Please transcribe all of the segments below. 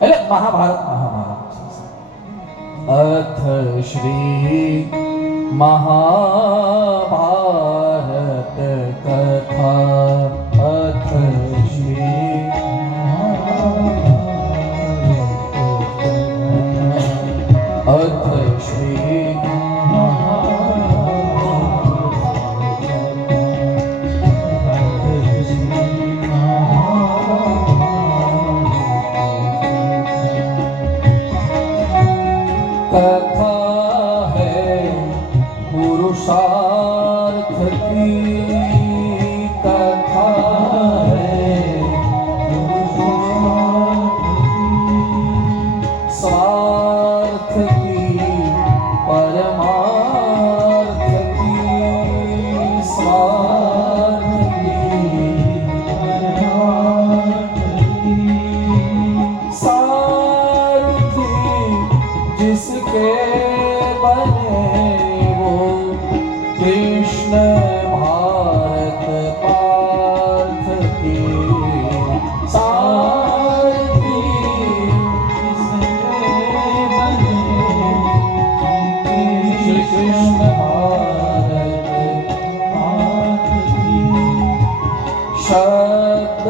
એટલે મહાભારત અથ શ્રી મહાભારત કથા અથ શ્રી कथा है पुरुषार्थ की कथा है स्वार्थ की परमार्थ की स्वार्थ की सारथी जिसके बने वो कृष्ण भारत पार्थ की सारथी जिसके बने श्री कृष्ण भारत पार्थ की शब्द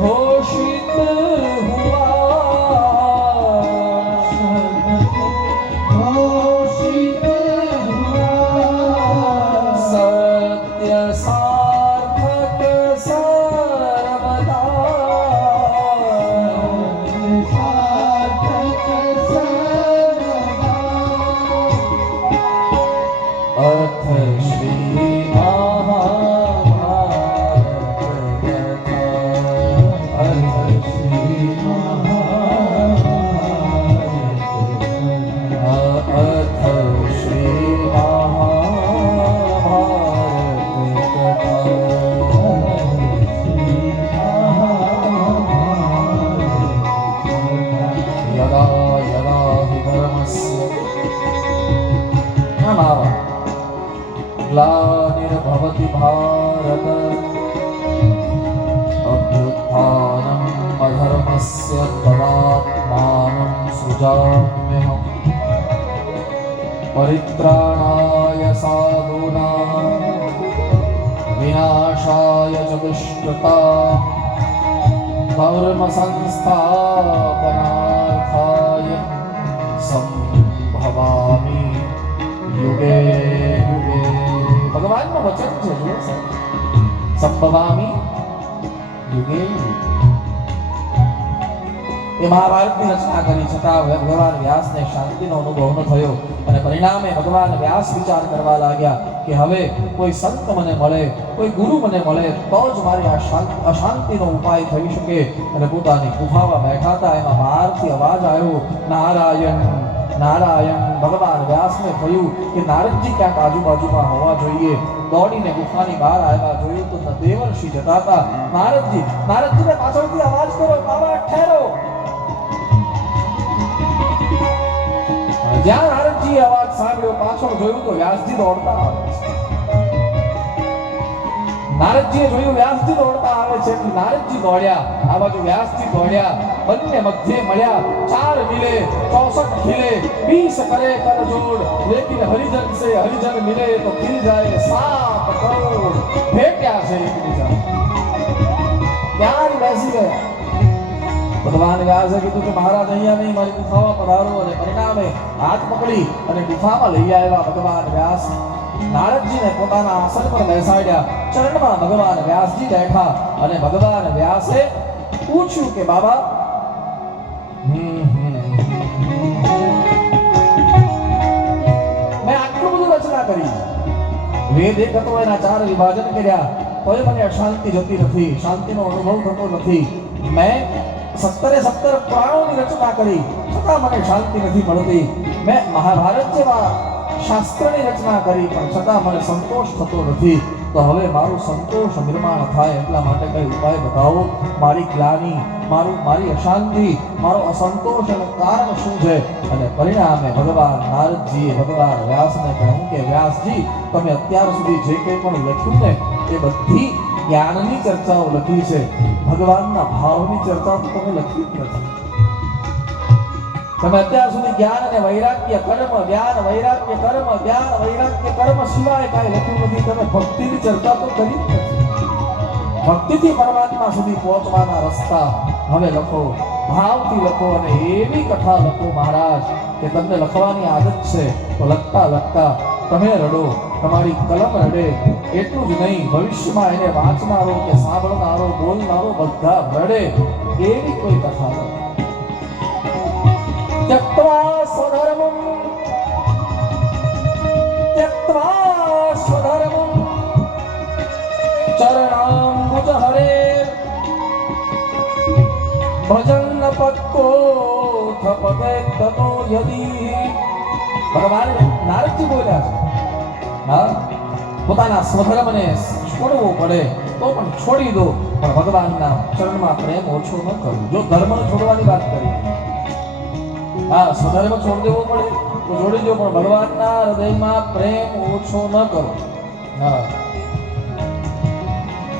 घोषित हुआ ग्लानिर्भवति भारत अभ्युत्थानम् अधर्मस्य तदात्मानं सृजाम्यहम् परित्राणाय साधूनां विनाशाय च दुष्कृतां धर्म संस्थापनार्थाय संभवामि युगे युगे भगवान નું વચન છે જુઓ સંભવામી યુગે એ મહાભારતની રચના કરી છતાં ભગવાન વ્યાસને શાંતિનો અનુભવ ન થયો અને પરિણામે ભગવાન વ્યાસ વિચાર કરવા લાગ્યા કે હવે કોઈ સંત મને મળે, કોઈ ગુરુ મને મળે તો જ મારી આ અશાંતિનો ઉપાય થઈ શકે. અને પોતાની ગુફામાં બેઠા હતા, એમાં બહારથી અવાજ આવ્યો, નારાયણ નારાયણ. ભગવાન વ્યાસને થયું કે નારદજી ક્યાંક આજુબાજુમાં હોવા જોઈએ. દોડીને ગુફાની બહાર આવ્યા, જોયું તો દેવર્ષિ જતા હતા. નારદજીને પાછળથી અવાજ કર્યો, બાબા ઠેરો. જ્યાં નારદજીએ અવાજ સાંભળ્યો, પાછળ જોયું તો વ્યાસજી દોડતા આવે છે. નારદજીએ જોયું વ્યાસજી દોડતા આવે છે, નારદજી દોડ્યા, આ બાજુ વ્યાસજી દોડ્યા, બંને મધ્ય મળ્યા. 4 મિલે 64 ખिले 20 करे कर जोड़, लेकिन हरिजन से हरिजन मिले तो खिल जाए 7 करोड़. भेट्યા છે એકબીજા, ત્યાં બેસી ગયા. ભગવાન વ્યાસે કીધું કે મહારાજ અહીંયા નહીં, મારી ગુફામાં પધારો. અને પરિણામે હાથ પકડી અને ગુફામાં લઈ આવ્યા ભગવાન વ્યાસ. નારદજીને પોતાના આસન પર બેસાડ્યા, ચરણમાં ભગવાન વ્યાસજી બેઠા. અને ભગવાન વ્યાસે પૂછ્યું કે બાબા, મેં આટલું બધું રચના કરી, વેદ એક હતો, એના 4 વિભાજન કર્યા, તોય મને અશાંતિ જતી નથી, શાંતિનો અનુભવ થતો નથી. મેં 17 પુરાણોની રચના કરી, છતાં મને શાંતિ નથી મળતી. મેં મહાભારત જેવા શાસ્ત્રની રચના કરી, પણ છતાં મને સંતોષ થતો નથી. તો હવે મારું સંતોષ નિર્માણ થાય એટલા માટે કઈ ઉપાય બતાવો. મારી ગ્લાની, મારી અશાંતિ, મારો અસંતોષ એનું કારણ શું છે? અને પરિણામે ભગવાન નારદજીએ ભગવાન વ્યાસને કહ્યું કે વ્યાસજી, તમે અત્યાર સુધી જે કંઈ પણ લખ્યું ને એ બધી જ્ઞાનની ચર્ચાઓ લખી છે, ભગવાનના ભાવની ચર્ચા તો તમે લખી જ નથી. તમે અત્યાર સુધી જ્ઞાન અને વૈરાગ્ય કર્મ, જ્ઞાન વૈરાગ્ય કર્મ, જ્ઞાન વૈરાગ્ય કર્મ સિવાય કાંઈ લખ્યું નથી. તમે ભક્તિની ચર્ચા તો કરી જ નથી. ભક્તિથી પરમાત્મા સુધી પહોંચવાના રસ્તા હવે લખો, ભાવથી લખો અને એવી કથા લખો મહારાજ કે તમને લખવાની આદત છે તો લખતા લખતા તમે રડો, તમારી કલમ રડે. એટલું જ નહીં, ભવિષ્યમાં એને વાંચનારો કે સાંભળનારો, બોલનારો બધા રડે એવી કોઈ કથા લખો. त्यक्त्वा स्वधर्मं चरणाम्बुज हरे भजन पक्को थपते ततो यदि. ભગવાન નારદજી બોલ્યા છે, હા, પોતાના સ્વધર્મને છોડવો પડે તો પણ છોડી દો, પણ ભગવાનના ચરણમાં પ્રેમ ઓછો ન કરો. જો ધર્મને છોડવાની વાત કરી, હા, સ્વધર્મ છોડી દેવો પડે તો છોડી દો, પણ ભગવાનના હૃદયમાં પ્રેમ ઓછો ન કરો. હા,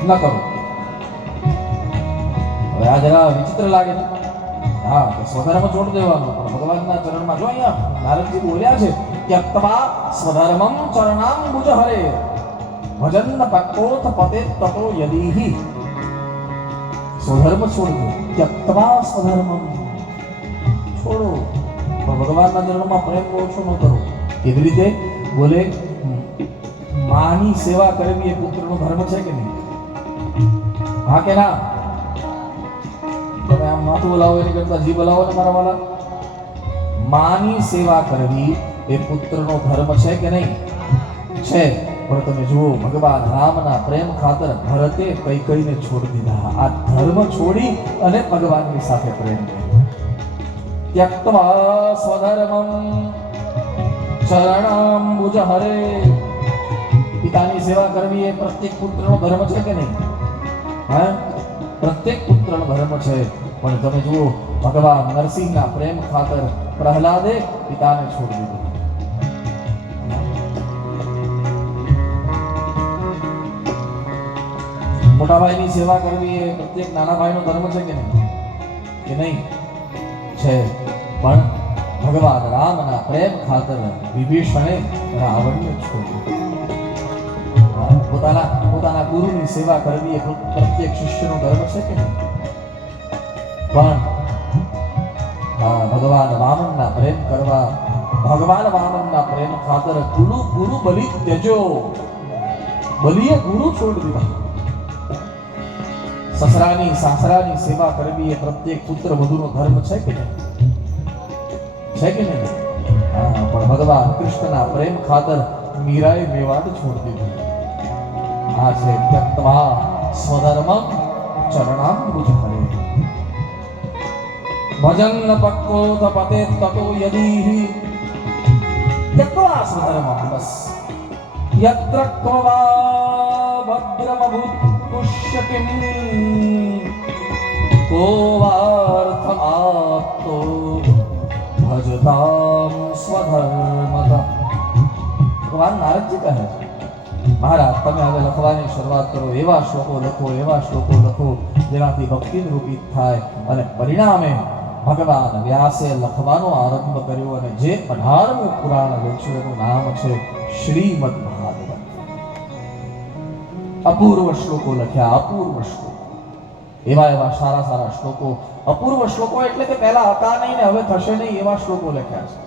ન કરો. હવે આ જરા વિચિત્ર લાગે છે. હા, સ્વધર્મ છોડી દેવાનો, પણ ભગવાનના ચરણમાં. જો અહીંયા નારદજી બોલ્યા છે, ત્યક્ત્વા સ્વધર્મં ચરણામ્બુજ હરે ભજન પક્કોથ પતે તતો યદિ. સ્વધર્મ છોડી દો, ત્યક્ત્વા સ્વધર્મં છોડો, પણ ભગવાનના ચરણમાં પ્રેમ ઓછો ન કરો. કેવી રીતે બોલે? માની સેવા કરવી એ પુત્રનો ધર્મ છે કે નહીં? હા કે ના? તમે આમ માથું બોલાવો એની કરતા જી બોલાવો ને મારા વાલા. માની સેવા કરવી એ પુત્રનો ધર્મ છે કે નહીં? છે. પણ તમે જુઓ, ભગવાન રામના પ્રેમ ખાતર ભરતે કૈકેયીને છોડી દીધા. આ ધર્મ છોડી અને ભગવાનની સાથે પ્રેમ કર્યો. त्यक्त्वा स्वधर्मं चरणाम्बुज हरे. પિતાની સેવા કરવી એ પ્રત્યેક પુત્રનો ધર્મ છે કે નહીં? હા, પ્રત્યેક પુત્રનો ધર્મ છે. પણ તમે જુઓ, ભગવાન નરસિંહના પ્રેમ ખાતર પ્રહલાદે પિતાને છોડી દીધું. મોટા ભાઈની સેવા કરવી એ પ્રત્યેક નાના ભાઈનો ધર્મ છે કે નહીં? કે નહીં? છે. પણ ભગવાન રામના પ્રેમ ખાતર વિભીષણે રાવણને છોડ્યો. પોતાના ગુરુની સેવા કરવી એ પ્રત્યેક શિષ્યનો ધર્મ છે કે નહીં? પણ ભગવાન વામનના પ્રેમ કરવા, ભગવાન વામનના પ્રેમ ખાતર ગુરુ બલિ ત્યજો. બલિએ ગુરુ છોડી દીધા. સસરાની સાસરાની સેવા કરવી એ પ્રત્યેક પુત્ર વધુનો ધર્મ છે કે નહીં? છે કે નહીં? પણ ભગવાન કૃષ્ણના પ્રેમ ખાતર મીરાએ મેવાડ છોડી દીધું. આ છે ત્યક્ત્વા સ્વધર્મં ચરણામ્બુજ હરે ભજન પક્કોથ પતે તતો યદિ. ત્યક્ત્વા સ્વધર્મં, બસ. યત્ર ક્વવા ભદ્રમભૂત પુષ્ય કિમ કો વાર્થમાપ્તો ભજતામ સ્વધર્મતઃ. ભગવાન નારદજી કહે છે, મહારાજ તમે હવે લખવાની શરૂઆત કરો. એવા શ્લોકો લખો જેનાથી ભક્તિ નિરૂપિત થાય. અને પરિણામે ભગવાન વ્યાસે લખવાનો આરંભ કર્યો અને જે 18મું પુરાણ લખ્યું એનું નામ છે શ્રીમદ ભાગવત. અપૂર્વ શ્લોકો લખ્યા, અપૂર્વ શ્લોકો. એવા સારા શ્લોકો. અપૂર્વ શ્લોકો એટલે કે પહેલા હતા નહીં ને હવે થશે નહીં એવા શ્લોકો લખ્યા છે.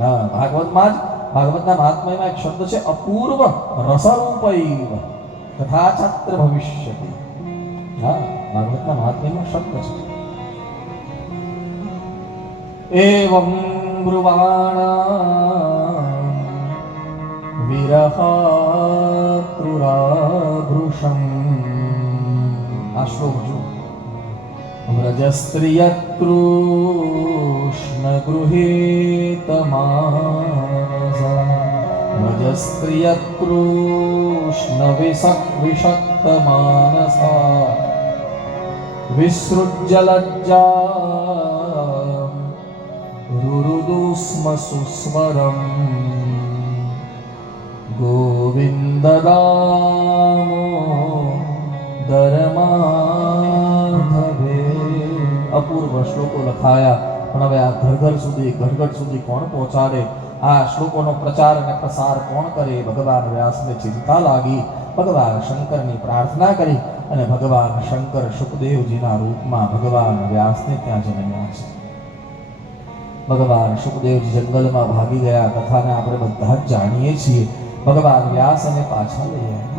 હા, ભાગવતમાં જ, ભાગવતના મહાત્મ્યમાં એક શબ્દ છે અપૂર્વ રસરૂપૈવ તથા છત્ર ભવિષ્યતિ. હા, ભાગવતના મહાત્મ્યમાં શબ્દ છે. એવં બ્રુવાણા વિરહાતુરાભૃશં. આ શ્લોક જો. વ્રજસ્ત્રિયકૃષ્ણ ગૃહીતમાનસા વ્રજસ્ત્રિયકૃષ્ણ વિષક્તમાનસા વિસૃજ્ય લજ્જા રુરુદુસ્મ સુસ્વરમ ગોવિન્દ દામો ધર્માધવે. અપૂર્વ શ્લોકો લખાયા, પણ હવે આ ઘર સુધી ઘર સુધી કોણ પહોંચાડે? આ શ્લોકોનો પ્રચાર અને પ્રસાર કોણ કરે? ભગવાન વ્યાસને ચિંતા લાગી. ભગવાન શંકરની પ્રાર્થના કરી અને ભગવાન શંકર સુખદેવજીના રૂપમાં ભગવાન વ્યાસને ત્યાં જન્મ્યા છે. ભગવાન સુખદેવજી જંગલમાં ભાગી ગયા. કથાને આપણે બધા જ જાણીએ છીએ. ભગવાન વ્યાસ અને પાછા લઈ આવ્યા.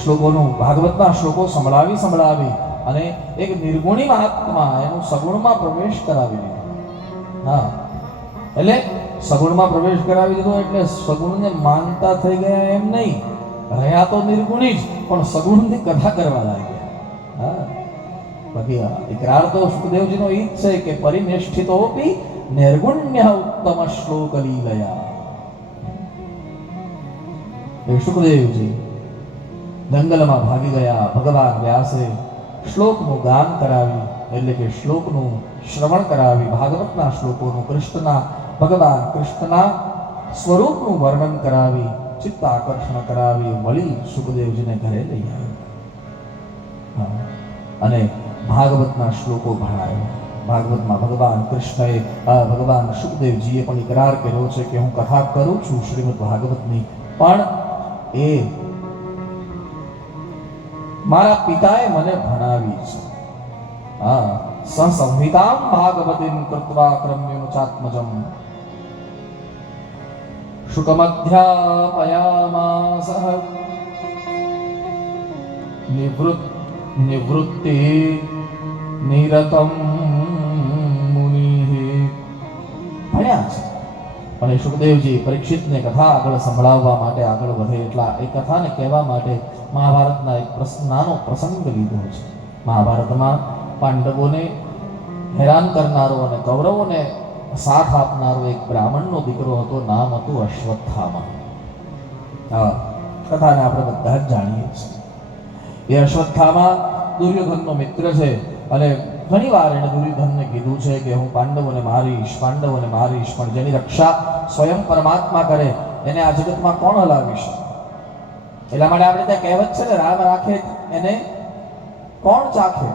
શ્લોકોનું ભાગવતના શ્લોકો સંભળાવી અને એક નિર્ગુણી મહાત્મા એનું સગુણમાં પ્રવેશ કરાવી દીધો. હા, એટલે સગુણમાં પ્રવેશ કરાવી દીધો એટલે સગુણને માનતા થઈ ગયા એમ નહીં. રહ્યા તો નિર્ગુણી જ, પણ સગુણની કથા કરવા લાગ્યા. હા, બાકી ઇકરાર તો સુખદેવજીનો ઈ જ છે કે પરિનિષ્ઠિતોપી નિર્ગુણ્ય ઉત્તમ શ્લોક લીલયા. એ સુખદેવજી જંગલમાં ભાગી ગયા. ભગવાન વ્યાસે શ્લોકનું ગાન કરાવી, એટલે કે શ્લોકનું શ્રવણ કરાવી. ભાગવતના શ્લોકોનું ભગવાન કૃષ્ણના સ્વરૂપનું વર્ણન કરાવી, ચિત્ત આકર્ષણ કરાવી, વળી સુખદેવજીને ઘરે લઈ આવ્યા અને ભાગવતના શ્લોકો ભણાવ્યા. ભાગવતમાં ભગવાન કૃષ્ણએ ભગવાન સુખદેવજીએ પણ ઇકરાર કર્યો છે કે હું કથા કરું છું શ્રીમદ ભાગવતની, પણ એ મારા પિતાએ મને ભણાવી છે. હા, સંહિતામ ભાગવતીમ કૃત્વા ક્રમ્યુચાત્મજમ શુકમધ્યાપયામાસ નિવૃત્તિ નિરતમ મુનિઃ. ભણ્યા છે. અને સુખદેવજી પરીક્ષિતને કથા આગળ સંભળાવવા માટે આગળ વધે એટલા એ કથાને કહેવા માટે મહાભારતના એક નાનો પ્રસંગ લીધો છે. મહાભારતમાં પાંડવોને હેરાન કરનારો અને કૌરવોને સાથ આપનારો એક બ્રાહ્મણનો દીકરો હતો. નામ હતું અશ્વત્થામા. હા, કથાને આપણે બધા જ જાણીએ છીએ. એ અશ્વત્થામા દુર્યોધનનો મિત્ર છે અને ઘણી વાર એને દુર્યોધનને કીધું છે કે હું પાંડવોને મારીશ, પણ જેની રક્ષા સ્વયં પરમાત્મા કરે એને આ જગતમાં કોણ હલાવીશ? એટલા માટે આપણે ત્યાં કહેવત છે ને, રામ રાખે એને કોણ ચાખે.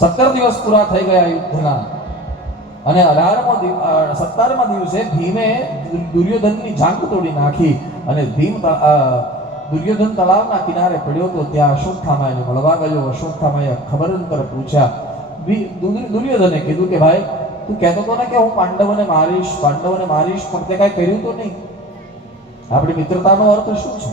17 દિવસ પૂરા થઈ ગયા યુદ્ધના અને 17મા દિવસે ભીમે દુર્યોધનની જાંઘ તોડી નાખી અને ભીમ દુર્યોધન તળાવના કિનારે પડ્યો તો ત્યાં અશ્વત્થામા એને મળવા ગયો. અશ્વત્થામાએ ખબર અંતર પૂછ્યા. દુર્યોધને કીધું કે ભાઈ તું કહેતો હતો ને કે હું પાંડવોને મારીશ, પણ તે કાંઈ કર્યું તો નહીં. આપણી મિત્રતાનો અર્થ શું છે?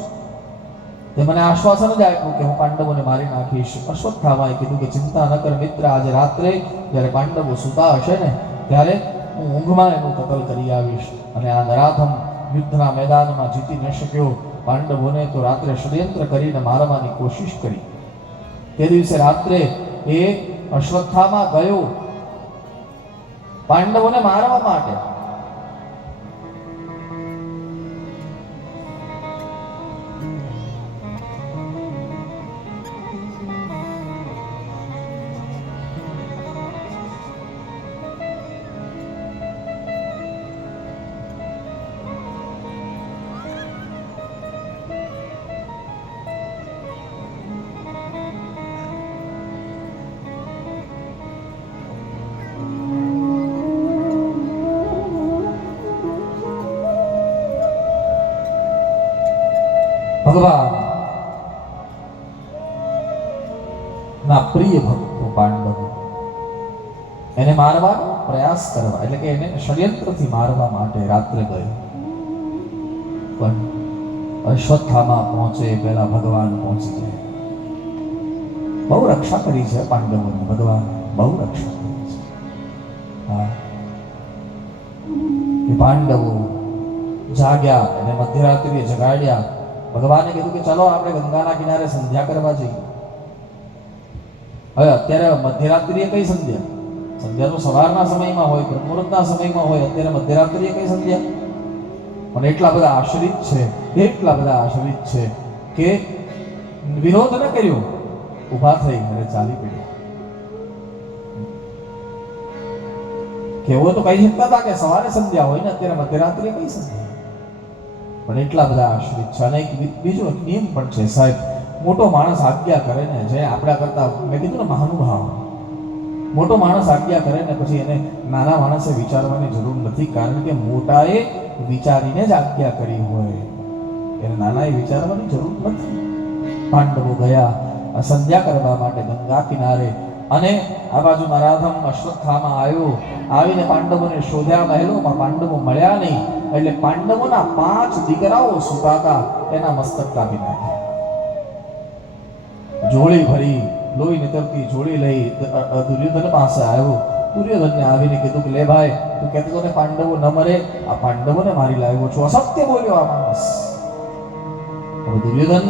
તે મને આશ્વાસન જ આપ્યું કે હું પાંડવોને મારી નાખીશ. અશ્વત્થામાએ કીધું કે ચિંતા ન કર મિત્ર, આજે રાત્રે જ્યારે પાંડવો સૂતા હશે ને ત્યારે હું ઊંઘમાં એનું કતલ કરી આવીશ. અને આ નરાધમ યુદ્ધના મેદાનમાં જીતી ન શક્યો પાંડવોને તો રાત્રે ષડયંત્ર કરીને મારવાની કોશિશ કરી. તે દિવસે રાત્રે એ અશ્વત્થામા ગયો પાંડવોને મારવા માટે. ભગવાન ના પ્રિય ભક્તો પાંડવો એને મારવાનો પ્રયાસ કરવા, એટલે કે એને ષડયંત્રથી મારવા માટે રાત્રે ગયો. પણ અશ્વત્થામા પહોંચે પહેલા ભગવાન પહોંચી જાય. બહુ રક્ષા કરી છે પાંડવોની. ભગવાન બહુ રક્ષા કરી છે. હા, પાંડવો જાગ્યા અને મધ્યરાત્રિએ જગાડ્યા. ભગવાને કીધું કે ચલો આપણે ગંગાના કિનારે સંધ્યા કરવા જઈએ. હવે અત્યારે મધ્યરાત્રિએ કઈ સંધ્યા? સંધ્યા તો સવારના સમયમાં હોય, બ્રહ્મુહૂર્તના સમયમાં હોય. અત્યારે મધ્યરાત્રિએ કઈ સંધ્યા? પણ એટલા બધા આશ્રિત છે કે વિરોધ ન કર્યો, ઊભા થઈ અને ચાલી પડ્યા. કેવો તો કહી શકતા હતા કે સવારે સંધ્યા હોય ને અત્યારે મધ્યરાત્રિએ કઈ સંધ્યા? પણ એટલા બધા આશ્રિત છે. અને બીજો એક નિયમ પણ છે સાહેબ, મોટો માણસ આજ્ઞા કરે ને, જે આપણા કરતા મેં કીધું ને મહાનુભાવ, મોટો માણસ આજ્ઞા કરે ને પછી એને નાના માણસે વિચારવાની જરૂર નથી, કારણ કે મોટાએ વિચારીને જ આજ્ઞા કરી હોય, એને નાનાએ વિચારવાની જરૂર નથી. પાંડવો ગયા સંધ્યા કરવા માટે ગંગા કિનારે, અને આ બાજુ નરાધમ અશ્વત્થામા આવ્યો, આવીને પાંડવોને શોધ્યા મહેલોમાં, પાંડવો મળ્યા નહીં, એટલે પાંડવોના 5 દીકરાઓ સુતાતા એના મસ્તક કાપી નાખ્યા. જોડી ભરી લોહી નીતરતી જોડી લઈ દુર્યોધન પાસે આવ્યો. દુર્યોધનને આવીને કીધું કે લે ભાઈ, તું કહેતો હતો ને પાંડવો ન મરે, આ પાંડવોને મારી લાવ્યો છો, અસત્ય બોલ્યો આ માણસ. દુર્યોધન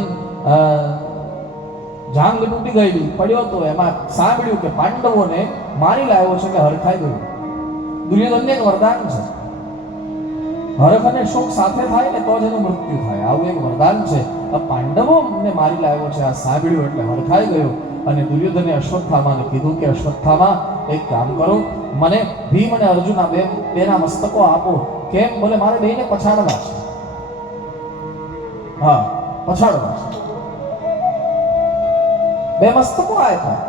જાંગ તૂટી ગયેલું પડ્યો તો એમાં સાંભળ્યું કે પાંડવોને મારી લાવ્યો છે, કે હરખાઈ ગયું. દુર્યોધનને એક વરદાન છે, હરખ અને શોક સાથે થાય ને તો જ એનું મૃત્યુ થાય, આવું એક વરદાન છે. પાંડવોને મારી લાવ્યો છે આ સાંભળ્યું એટલે હરખાઈ ગયો. અને દુર્યોધને અશ્વત્થામાને કીધું કે અશ્વત્થામા, એક કામ કરો, મને ભીમ અને અર્જુન આ બેના મસ્તકો આપો. કેમ? બોલે મારે બેને પછાડવા છે. હા, પછાડવા છે. 2 મસ્તકો આપ્યા.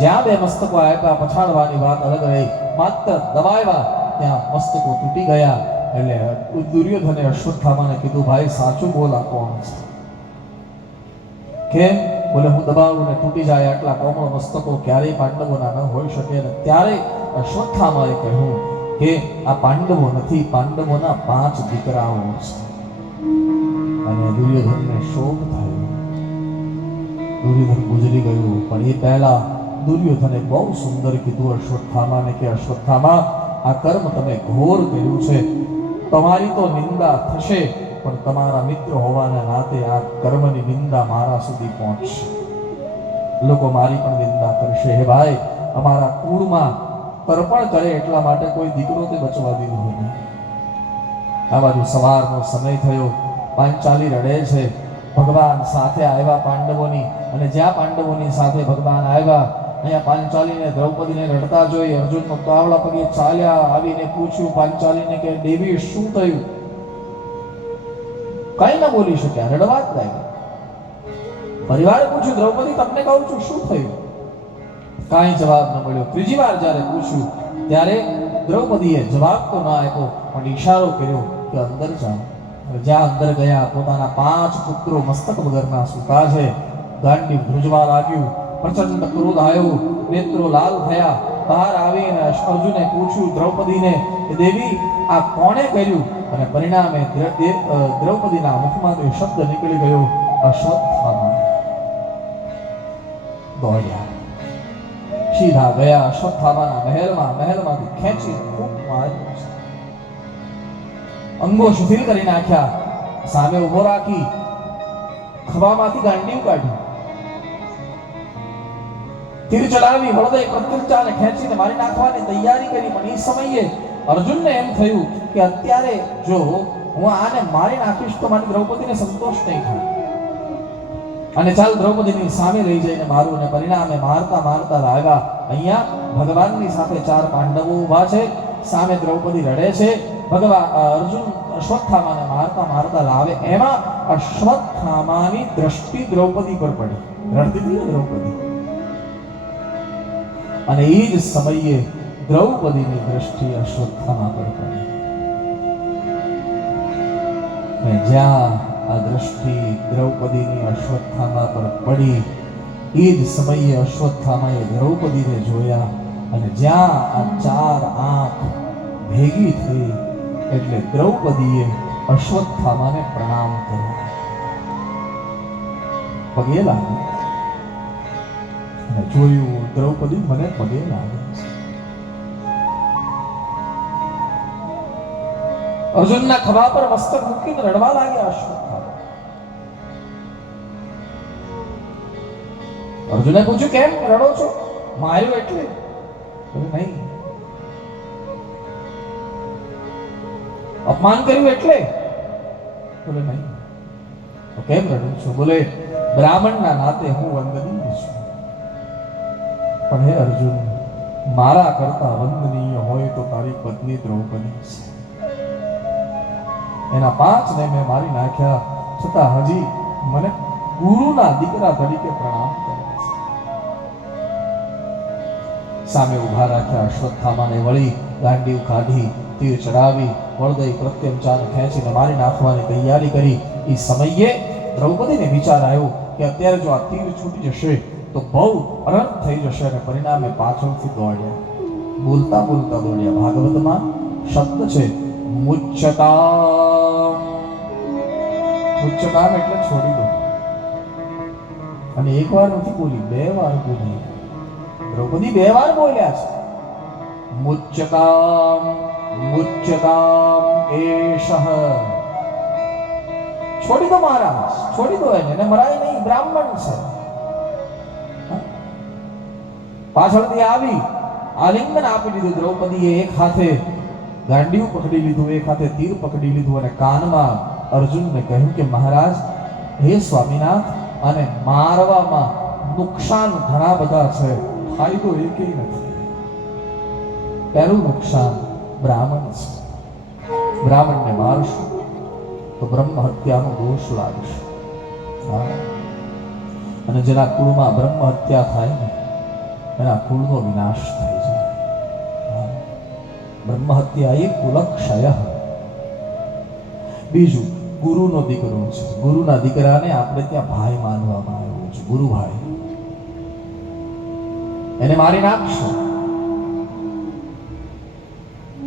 જ્યાં 2 મસ્તકો આપ્યા, પછાડવાની વાત અલગ રહી, માત્ર દબાવ્યા ત્યાં મસ્તકો તૂટી ગયા. એટલે દુર્યોધને અશ્વત્થામાને કીધું, ભાઈ સાચું બોલ, આ કોણ છે? કેમ? બોલે હું દબાવું ને તૂટી જાય આટલા કોમળ મસ્તકો ક્યારેય પાંડવોના ન હોઈ શકે. ને ત્યારે અશ્વત્થામાએ કહ્યું કે આ પાંડવો નથી, પાંડવોના 5 દીકરાઓ છે. અને દુર્યોધનને શોક થયો, દુર્યોધન ગુજરી ગયું. પણ એ પહેલા દુર્યોધને બહુ સુંદર કીધું અશ્વત્થામાને કે અશ્વત્થામા, આ કર્મ તમે ઘોર કર્યું છે, તમારી તો નિંદા થશે, પણ તમારા મિત્ર હોવાના નાતે આ કર્મની નિંદા મારા સુધી પહોંચશે. લોકો મારી પણ નિંદા કરશે. હે ભાઈ, અમારા કુળમાં તર્પણ કરે એટલા માટે કોઈ દીકરો તે બચવા દીધો નહીં. આ બાજુ સવારનો સમય થયો, પાંચાલી રડે છે. ભગવાન સાથે આવ્યા પાંડવોની, અને જ્યાં પાંડવોની સાથે ભગવાન આવ્યા, અહીંયા પાંચાલીને દ્રૌપદીને રડતા જોઈ અર્જુનનો તાવડા પગે ચાલ્યા, આવીને પૂછ્યું પાંચાલીને કે દેવી શું થયું? કઈ ન બોલી શક્યા, રડવા જ લાગ્યા. પરિવારે પૂછ્યું, દ્રૌપદી તમને કહું છું શું થયું? કાંઈ જવાબ ન મળ્યો. ત્રીજી વાર જ્યારે પૂછ્યું ત્યારે દ્રૌપદીએ જવાબ તો ન આપ્યો, પણ ઈશારો કર્યો કે અંદર જાઓ. જ્યાં અંદર ગયા, પોતાના 5 પુત્રો મસ્તક વગરના સૂતા છે. ગાંડી ધ્રુજવા લાગ્યું, પ્રચંડ ક્રોધ આવ્યો, નેત્રો લાલ થયા. બહાર આવીને અર્જુને પૂછ્યું દ્રૌપદીને કે દેવી આ કોણે કર્યું? અને પરિણામે દ્રૌપદીના મુખમાંથી શબ્દ નીકળી ગયો, અશ્વત્થામા. દોડ્યા, સીધા ગયા અશ્વત્થામાના મહેલમાંથી ખેંચી ખૂબ માર્યો, અંગો શિથિલ કરી નાખ્યા. સામે ઉભો રાખી ખભામાંથી ગાંડી કાઢી, તીર ચલાવી, હૃદય પ્રત્યુચ્ચારને ખેંચીને મારી નાખવાની તૈયારી કરી. પણ એ સમયે અર્જુનને એમ થયું કે અત્યારે જો હું આને મારી નાખીશ તો મારી દ્રૌપદીને સંતોષ નહીં થાય, અને ચાલ દ્રૌપદીની સામે લઈ જઈને મારું. અને પરિણામે મારતા મારતા લાવ્યા. અહીંયા ભગવાનની સાથે 4 પાંડવો ઊભા છે, સામે દ્રૌપદી રડે છે. ભગવાન અર્જુન અશ્વત્થામાને મારતા મારતા લાવે, એમાં અશ્વત્થામાની દ્રષ્ટિ દ્રૌપદી પર પડી. રડતી હતી ને દ્રૌપદી, અને એ જ સમયે દ્રૌપદીની દ્રષ્ટિ અશ્વત્થામા પર પડી. અને જ્યાં આ દ્રષ્ટિ દ્રૌપદીની અશ્વત્થામા પર પડી, એ જ સમયે અશ્વત્થામાએ દ્રૌપદીને જોયા. અને જ્યાં આ 4 આંખ ભેગી થઈ એટલે દ્રૌપદીએ અશ્વત્થામાને પ્રણામ કર્યો, પગે લાગી. અને જોયું દ્રૌપદી મને પગે લાગે છે. અર્જુનના ખભા પર મસ્તક મૂકીને રડવા લાગ્યા અશ્વત્થામા. અર્જુને પૂછ્યું, કેમ રડો છો? માર્યો એટલે? નહીં. અપમાન કર્યું એટલે? બોલે નહીં. તો કેમ રડો છો? બોલે બ્રાહ્મણના નાતે હું વંદનીય છું, પણ હે અર્જુન, મારા કરતા વંદનીય હોય તો તારી પત્ની દ્રૌપદી છે. એના 5 ને મેં મારી નાખ્યા, છતાં હજી મને ગુરુના દીકરા તરીકે પ્રણામ કરે છે. સામે ઉભા રાખ્યા અશ્વત્થામાને વળી ગાંડીવ કાઢી, તીર ચડાવી, વળદઈ પ્રત્યંચાને ખેંચીને મારી નાખવાની તૈયારી કરી. એ સમયે દ્રૌપદીને વિચાર આવ્યો કે અત્યારે જો આ તીર છૂટી જશે તો બહુ અનર્થ થઈ જશે, અને પરિણામે પાછળથી દોડ્યા, બોલતા બોલતા દોડ્યા. ભાગવતમાં શબ્દ છે મુચ્યતામ. મુચ્યતામ એટલે છોડી દો. અને એક વાર નથી બોલી, 2 વાર બોલી. દ્રૌપદી 2 વાર બોલ્યા છે. મુચ્યતામ મુચ્યતામ એષઃ. છોડી દો મહારાજ, છોડી દો એને મરાય નહીં, બ્રાહ્મણ છે. પાછળથી આવી આલિંગન આપી દીધું. દ્રૌપદીએ એક હાથે ગાંડીવ પકડી લીધું, એક હાથે તીર પકડી લીધું, અને કાનમાં અર્જુનને કહ્યું કે મહારાજ, હે સ્વામીનાથ, અને મારવામાં નુકસાન ઘણા બધા છે, ફાયદો એકેય નથી. પહેલું નુકસાન બ્રાહ્મણ છે. બ્રાહ્મણને મારશું તો બ્રહ્મ હત્યાનો દોષ લાગશે. અને જેના કુળમાં બ્રહ્મ હત્યા થાય ને એના કુળનો વિનાશ થઈ જાય. બ્રહ્મ હત્યા એ કુલક્ષય. બીજું, ગુરુનો દીકરો છે. ગુરુના દીકરાને આપણે ત્યાં ભાઈ માનવામાં આવ્યો છે, ગુરુ ભાઈ. એને મારી નાખશો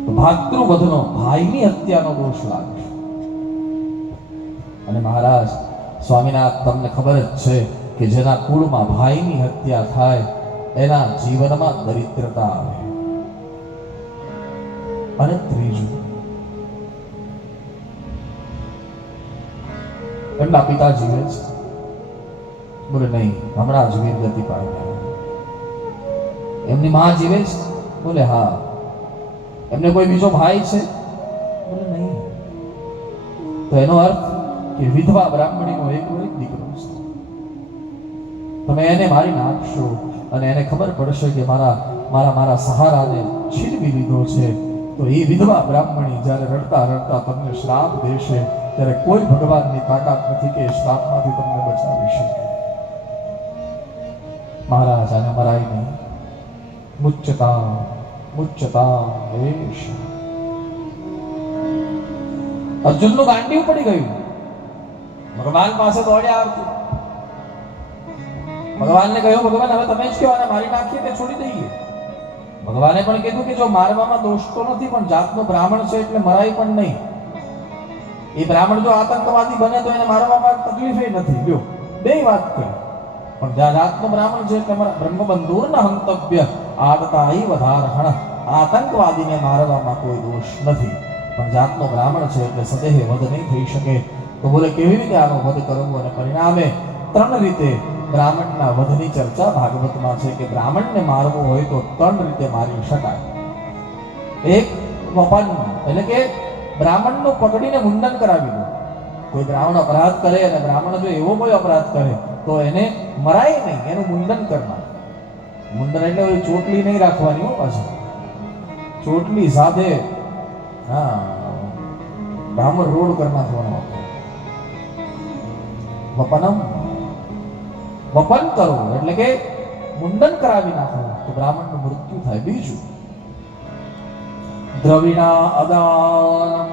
તો ભાતૃવધનો, ભાઈની હત્યાનો દોષ લાગશે. અને મહારાજ સ્વામિનાથ, તમને ખબર જ છે કે જેના કુળમાં ભાઈની હત્યા થાય એના જીવનમાં દરિદ્રતા આવે. અને ત્રીજું, એમના પિતા જીવે છે. બોલે નહીં, હમણાં જ વીરગતિ પામ્યા. એમની માં જીવે છે. બોલે હા. એમને કોઈ બીજો ભાઈ છે? બોલે નહીં. તો એનો અર્થ કે વિધવા બ્રાહ્મણીનો એકનો એક દીકરો છે. તમે એને મારી નાખશો અને એને ખબર પડશે કે મારા સહારાને છીનવી લીધો છે, તો એ વિધવા બ્રાહ્મણી જ્યારે રડતા રડતા તમને શ્રાપ દેશે, ત્યારે કોઈ ભગવાનની તાકાત નથી કે શ્રાપમાંથી તમને બચાવી શકે. મહારાજ, આને મરાય નહીં. મુચ્યતા મુચ્યતા એષ. અર્જુનનું ગાંડીવ પડી ગયું. ભગવાન પાસે દોડ્યા આવતું. ભગવાનને કહ્યું, ભગવાન હવે તમે જ કહો, આને મારી નાખીએ કે છોડી દઈએ? ભગવાને પણ કીધું કે જો મારવામાં દોષ તો નથી, પણ જાતનો બ્રાહ્મણ છે એટલે મરાય પણ નહીં. એ બ્રાહ્મણ જો આતંકવાદી બને તો એને મારવામાં તકલીફ નથી. જો 2 વાત કરી. પણ જ્યાં જાતનો બ્રાહ્મણ છે એટલે બ્રહ્મબંધુર્ન હંતવ્ય આદતાઈ વધારહણ. આતંકવાદીને મારવામાં કોઈ દોષ નથી, પણ જાતનો બ્રાહ્મણ છે એટલે સદેહે વધ નહીં થઈ શકે. તો બોલે કેવી રીતે આનો વધ કરવો? અને પરિણામે 3 રીતે બ્રાહ્મણના વધની ચર્ચા ભાગવતમાં છે કે બ્રાહ્મણને મારવો હોય તો 3 રીતે મારી શકાય. એક, વપન, એટલે કે બ્રાહ્મણનું પકડીને મુંડન કરાવી દો. કોઈ બ્રાહ્મણ અપરાધ કરે અને બ્રાહ્મણ જો એવો કોઈ અપરાધ કરે તો એને મરાય નહીં, એનું મુંડન કરવાનું. મુંડન એટલે ચોટલી નહીં રાખવાની હો. પાછું ચોટલી સાથે બ્રાહ્મણ રોડ કરી નાખવાનો. વપનમ, વપન કરો એટલે કે મુંડન કરાવી નાખો તો બ્રાહ્મણનું મૃત્યુ થાય. બીજું, દ્રવિણા અદાનમ.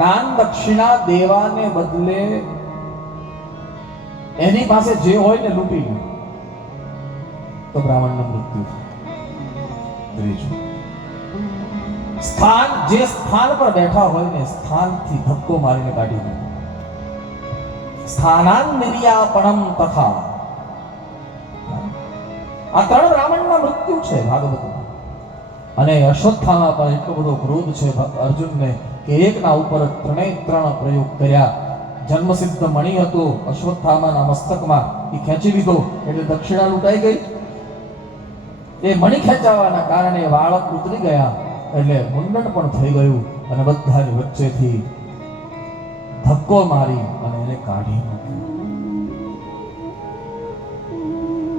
દાન દક્ષિણા દેવાને બદલે એની પાસે જે હોય ને લૂંટી લે તો બ્રાહ્મણનું મૃત્યુ થાય. ત્રીજું, સ્થાન, જે સ્થાન પર બેઠા હોય ને સ્થાનથી ધક્કો મારીને કાઢી દે. સ્થાનાન્નિર્યાપણમ તથા. આ 3 બ્રાહ્મણના મૃત્યુ છે ભાગવતમાં. અને અશ્વત્થામા પર એટલો બધો ક્રોધ છે અર્જુનને કે એકના ઉપર 3 પ્રયોગ કર્યા. જન્મસિદ્ધ મણિ હતો અશ્વત્થામાના મસ્તકમાં, એ ખેંચી લીધો એટલે દક્ષિણા લૂંટાઈ ગઈ. એ મણિ ખેંચાવાના કારણે વાળ ઉતરી ગયા એટલે મુંડન પણ થઈ ગયું. અને બધાની વચ્ચેથી ધક્કો મારી અને એને કાઢી મૂક્યો.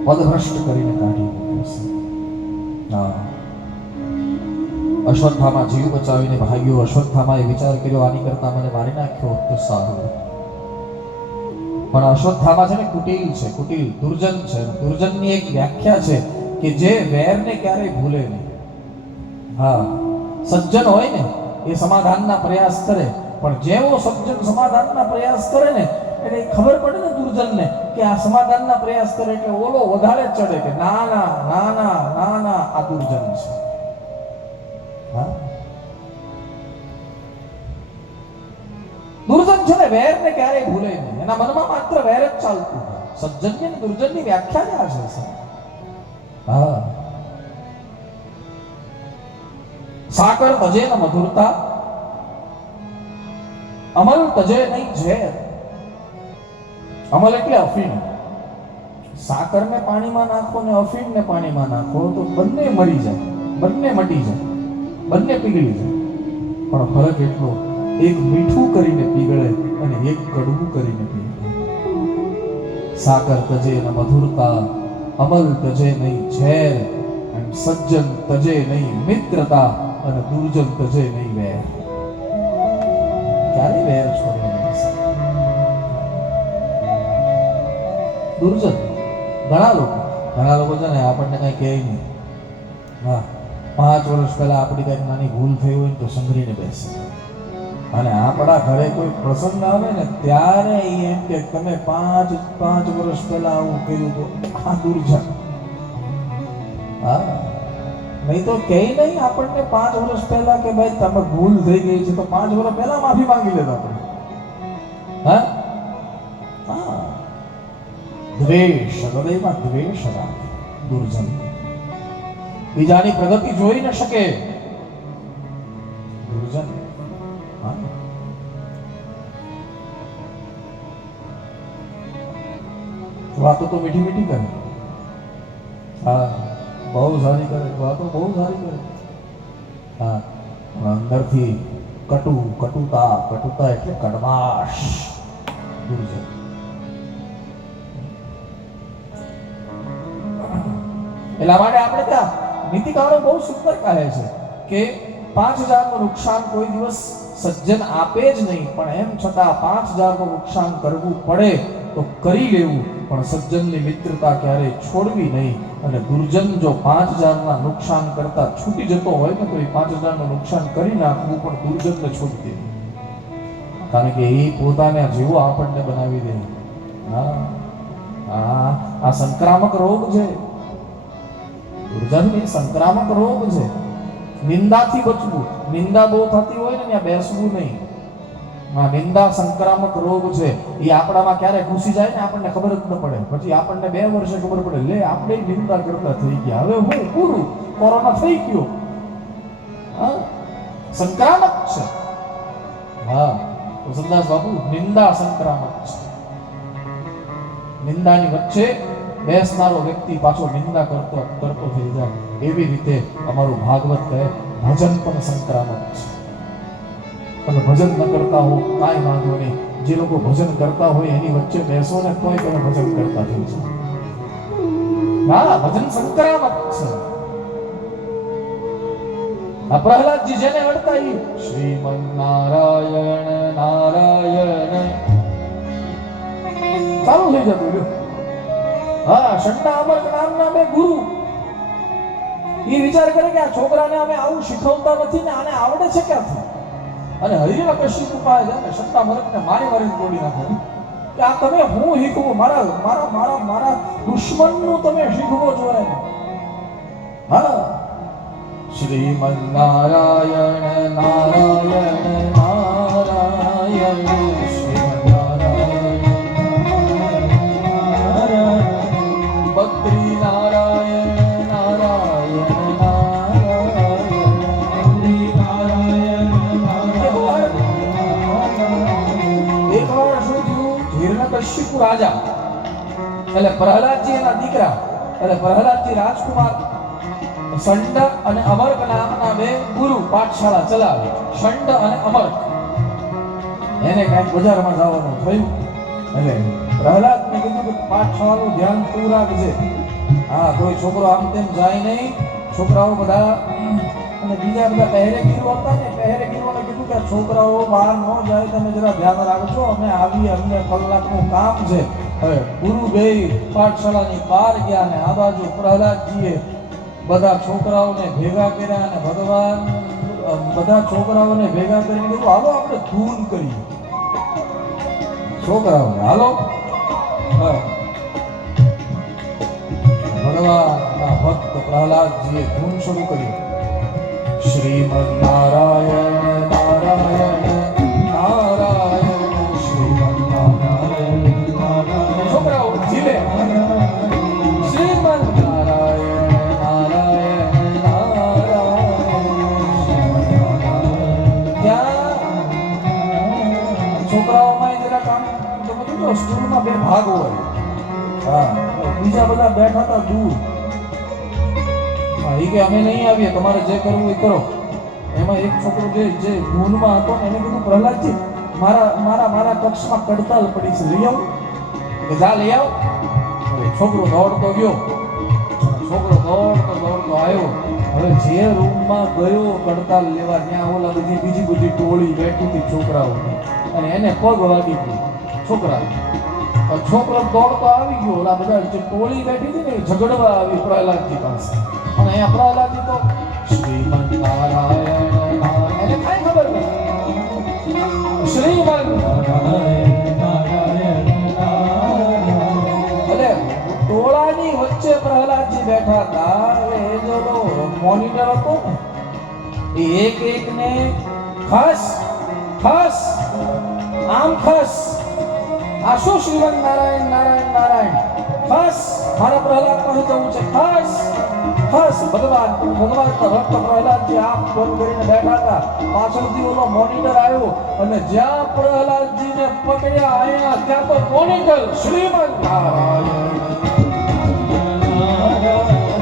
પદભ્રષ્ટ કરીને કાઢી મૂક્યો. અશ્વત્થામા જીવ બચાવીને ભાગ્યો. અશ્વત્થામાએ વિચાર કર્યો આની કરતા મને મારી નાખ્યો તો સારું. પણ અશ્વત્થામા છે ને કુટિલ છે, કુટિલ દુર્જન છે. દુર્જનની એક વ્યાખ્યા છે કે જે વેરને ક્યારેય ભૂલે નહીં. હા, સજ્જન હોય ને એ સમાધાનના પ્રયાસ કરે, પણ જેવો સજ્જન સમાધાનના પ્રયાસ કરે ને એટલે ખબર પડે ને દુર્જનને કે આ સમાધાનના પ્રયાસ કરે એટલે ઓલો વધારે ચડે કે ના ના ના ના ના ના આ દુર્જન છે. હા, દુર્જન છે ને વેરને ક્યારેય ભૂલે નહીં. એના મનમાં માત્ર વેર જ ચાલતું હોય. સજ્જનની અને દુર્જનની વ્યાખ્યા જ આ છે. હા, સાકર તજે ન મધુરતા, અમલ તજે નહીં ઝેર. અમલ એટલે અફીણ. સાકરને પાણીમાં નાખો ને અફીણને પાણીમાં નાખો તો બંને મરી જાય, બંને મટી જાય, બંને પીગળી જાય. પણ ફરક એટલો, એક મીઠું કરીને પીગળે અને એક કડવું કરીને પીગળે. સાકર તજે ન મધુરતા, અમલ તજે નહીં ઝેર, અને સજ્જન તજે નહીં મિત્રતા, અને દુર્જન તજે નહીં વેર. ક્યારે વેર છોડે દુર્જન. ઘણા લોકો છે ને આપણને કઈ કહે નહીં. હા, 5 વર્ષ પહેલા આપણી કઈક નાની ભૂલ થઈ હોય તો સંઘરીને બેસે, અને આપણા ઘરે કોઈ પ્રસંગ આવે ને ત્યારે એમ કે તમે 5 વર્ષ પહેલા આવું કર્યું તો આ દુર્જન. હા, નહીં તો કહે નહીં આપણને 5 વર્ષ પહેલા કે ભાઈ તમે ભૂલ થઈ ગઈ છે તો 5 વર્ષ પહેલા માફી માંગી લેતા આપણે. હા, દ્વેષ, હૃદયમાં દ્વેષ રાખે દુર્જન. બીજાની પ્રગતિ જોઈ ન શકે દુર્જન. હા, વાતો તો મીઠી મીઠી કરે. હા, બહુ સારી કરે, વાતો બહુ સારી કરે. હા, અંદરથી કટુતા એટલે કડવાશ દુર્જન. એટલા માટે આપણે ત્યાં નીતિકારો બહુ સુંદર કહે છે કે 5000 નું નુકસાન કોઈ દિવસ સજ્જન આપે જ નહીં, પણ એમ છતાં 5000 નું નુકસાન કરવું પડે તો કરી લેવું, પણ સજ્જનની મિત્રતા ક્યારેય છોડવી નહીં. અને દુર્જન જો 5000 ના નુકસાન કરતા છૂટી જતો હોય ને તો એ 5000 નું નુકસાન કરી નાખવું, પણ દુર્જનને છોડી દેવું, કારણ કે એ પોતાને જેવો આપણને બનાવી દે. હા, આ સંક્રામક રોગ છે. દુર્જન એ સંક્રામક રોગ છે. નિંદાથી બચવું. નિંદા બહુ થતી હોય ને ત્યાં બેસવું નહીં. હા, નિંદા સંક્રામક રોગ છે. એ આપણામાં ક્યારે ઘૂસી જાય ને આપણને ખબર જ ન પડે. પછી આપણને 2 વર્ષે ખબર પડે, લે આપણે નિંદા કરતા થઈ ગયા, હવે હું પૂરું, કોરોના થઈ ગયો. હા, સંક્રામક છે. હા, સંદાસ બાપુ, નિંદા સંક્રામક છે. નિંદાની વચ્ચે બેસનારો વ્યક્તિ પાછો નિંદા કરતો થઈ જાય. એવી રીતે અમારું ભાગવત કહે ભજન પણ સંક્રામક છે. તમે ભજન ન કરતા હો કાંઈ વાંધો નહીં, જે લોકો ભજન કરતા હોય એની વચ્ચે બેસો ને તોય તમે ભજન કરતા થઈ જાઓ. ના, ભજન સંક્રામક છે. આ પ્રહલાદજી જેને અડતા ઈ શ્રીમન નારાયણ નારાયણ ચાલુ થઈ જતું રહ્યું. હા, શંડા અમર નામના બે ગુરુ એ વિચાર કરે કે આ છોકરાને અમે આવું શીખવતા નથી ને આને આવડે છે ક્યાંથી. અને હરિના કશી ઉપાય છે ને શંડા મરકને મારી તોડી નાખે કે આ તમે હું શીખવું, મારા મારા મારા મારા દુશ્મનનું તમે શીખવો જોઈએ. હા, શ્રીમન નારાયણ નારાયણ નારાયણ બદ્રી નારાયણ નારાયણ નારાયણ. એકવાર શું થયું, હિરણ્યકશિપુ રાજા એટલે પ્રહલાદજી એના દીકરા, એટલે પ્રહલાદજી રાજકુમાર શંડ અને અમર્ક નામના બે ગુરુ પાઠશાળા ચલાવે. શંડ અને અમર્ક એને કઈક બજારમાં જવાનું થયું એટલે પ્રહલાદને કીધું કે પાઠશાળાનું ધ્યાન તું રાખજે. હા, કોઈ છોકરો આમ તેમ જાય નહીં, છોકરાઓ બધા અને બીજા બધા પહેરેગીરો હતા ને પહેરેગીરોને કીધું કે છોકરાઓ બહાર ન જાય, તમે જરા ધ્યાન રાખજો, અમે આવીએ, અમને કલાકનું કામ છે. હવે ગુરુ બે પાઠશાળાની બહાર ગયા ને આ બાજુ પ્રહલાદજીએ બધા છોકરાઓને ભેગા કર્યા અને ભગવાન બધા છોકરાઓને ભેગા કરીને કીધું હાલો આપણે ધૂન કરીએ. છોકરાઓને હાલો ભગવાનના ભક્ત પ્રહલાદજીએ ધૂન શરૂ કર્યું. શ્રીમદ નારાયણ નારાયણ નારાયણ શ્રીમદ નારાયણ નારાયણ. છોકરાઓ જીવે શ્રીમદ નારાયણ નારાયણ નારાયણ. ત્યાં છોકરાઓમાં જરા કામ તમે કીધું સ્કૂલમાં બે ભાગ હોય. હા, બીજા બધા બેઠા હતા દૂર. એ કે અમે નહીં આવીએ, તમારે જે કરવું એ કરો. એમાં એક છોકરો જે ધૂનમાં હતો એને કીધું પ્રહલાદજી મારા કક્ષમાં કડતાલ પડી છે, લઈ આવું. કે જા લઈ આવ. છોકરો દોડતો ગયો. છોકરો દોડતો આવ્યો. હવે જે રૂમમાં ગયો કડતાલ લેવા ત્યાં ઓલા બીજી બધી ટોળી બેઠી હતી છોકરાઓની અને એને પગ વાગી ગયો છોકરા. છોકરો દોડતો આવી ગયો. ઓલા બધા જે ટોળી બેઠી હતી ને ઝઘડવા આવી પ્રહલાદજી પાસે. અને અહીંયા પ્રહલાદજી તો શ્રીમદ નારાયણ એને કઈ ખબર નહીં. શ્રીમદ નારાયણ એટલે ટોળાની વચ્ચે પ્રહલાદજી બેઠા હતા. એ જો મોનિટર હતો ને એ એક ને ખસ આમ ખસ આ શું શ્રીમદ નારાયણ નારાયણ નારાયણ ખસ મારા પ્રહલાદ પાસે જવું છે ખસ ભગવાન ભક્ત પ્રહલાદજી આંખ બંધ કરીને બેઠા હતા. પાછળથી ઓલો મોનિટર આવ્યો અને જ્યાં પ્રહલાદજીને પકડ્યા અહીંયા ત્યાં તો મોનિટર શ્રીમદ નારાયણ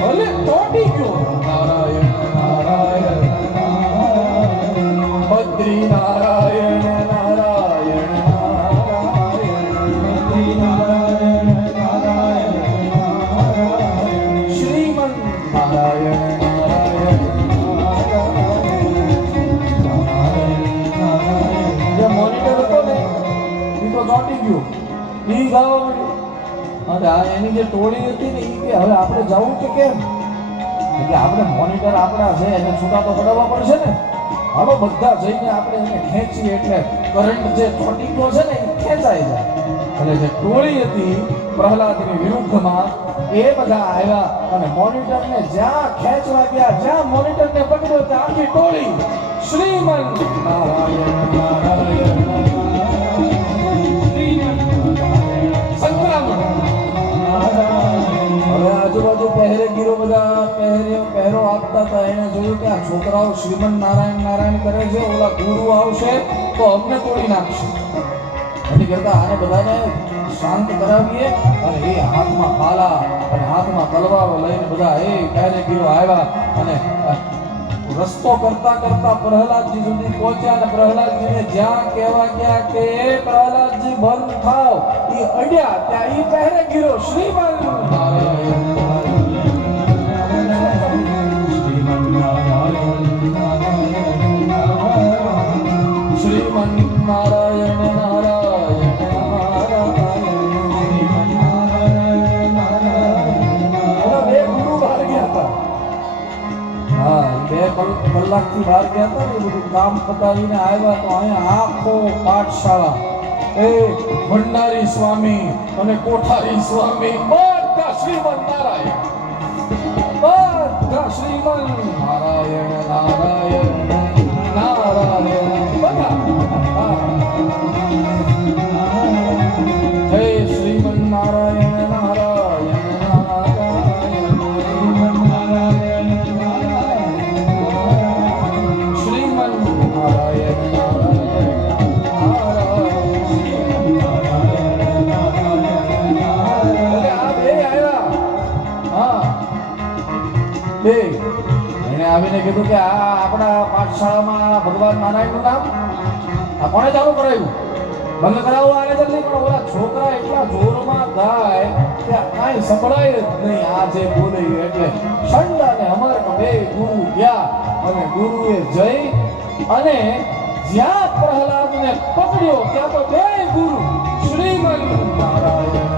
ભલે તોડી ગયો નારાયણ નારાયણ બદ્રી નારાયણ નારાયણ એની જે ટોળી હતી ને એ કે હવે આપણે જવું કે કેમ? એટલે આપણે મોનિટર આપણા છે એને છૂટા તો પડાવવા પડશે ને. હાલો બધા જઈને આપણે એને ખેંચીએ એટલે કરંટ જે ચોટીકો છે ને એ ખેંચાઈ જાય. એટલે જે ટોળી હતી પ્રહલાદની વિરુદ્ધમાં એ બધા આવ્યા અને મોનિટરને જ્યાં ખેંચવા ગયા જ્યાં મોનિટરને પકડ્યો ત્યાં આખી ટોળી શ્રીમદ નારાયણ નારાયણ હવે આજુબાજુ પહેરેગીરો બધા પહેરો આપતા હતા. એને જોયું કે આ છોકરાઓ શ્રીમદ નારાયણ નારાયણ કરે છે, ઓલા ગુરુ આવશે તો અમને તોડી નાખશે. એટલે કહેતા આને બધાને શાંત કરાવીએ. અને એ હાથમાં ભાલા અને હાથમાં તલવારો લઈને બધા એ પહેરેગીરો આવ્યા અને રસ્તો કરતા પ્રહલાદજી સુધી પહોંચ્યા. અને પ્રહલાદજીને જ્યાં કહેવા ગયા કે પ્રહલાદજી બંધ થાવ એ અડ્યા ત્યાં એ પહેરેગીરો શ્રીમદ નારાયણ શ્રીમદ નારાયણ નારાયણ બે ગુરુ બહાર ગયા હતા. હા, 2 કલાકથી બહાર ગયા હતા ને બધું કામ પતાવીને આવ્યા તો અહીંયા આખો પાઠશાળા એ ભંડારી સ્વામી અને કોઠારી સ્વામી બધા શ્રીમદ નારાયણ શ્રીમદ નારાયણ નારાયણ નારાયણ બધા હે શ્રીમદ નારાયણ નારાયણ એને આવીને કીધું કે આ આપણા પાઠશાળામાં ભગવાન નારાયણનું નામ આ કોણે ચાલુ કરાવ્યું? બંધ કરાવવા આને જલ્દી, પણ ઓલા છોકરા એટલા જોરમાં ગાય કે કાંઈ સંભળાય જ નહીં આ જે બોલે એ. એટલે ષંડ અને અમર્ક બે ગુરુ ગયા અને ગુરુએ જઈ અને જ્યાં પ્રહલાદને પકડ્યો ત્યાં તો બે ગુરુ શ્રીમદ નારાયણ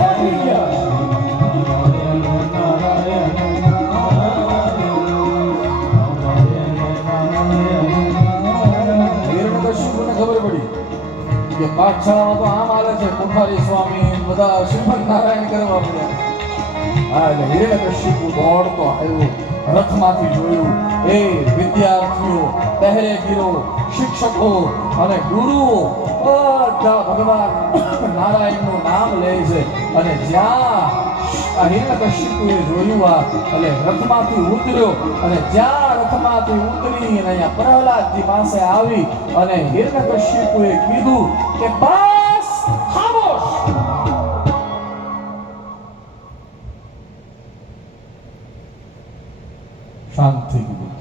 પકડી ગયા. હિરણ્યકશિપુને ખબર પડી કે પાઠશાળામાં તો આમ હાલે છે, કુંભારી સ્વામી બધા શ્રીમદ નારાયણ કરવા પડ્યા. હા, એટલે હિરણ્યકશિપુ દોડતો આવ્યો, રથમાંથી જોયું એ વિદ્યાર્થીઓ, પહેરેગીરો, શિક્ષકો અને ગુરુઓ બધા ભગવાન નારાયણનું નામ લે છે. અને જ્યાં આ હિરણ્યકશિપુએ જોયું આ એટલે રથમાંથી ઉતર્યો અને જ્યાં રથમાંથી ઉતરી અને અહીંયા પ્રહલાદજી પાસે આવી અને હિરણ્યકશિપુએ કીધું કે બસ ખામોશ. શાંત થઈ ગયું.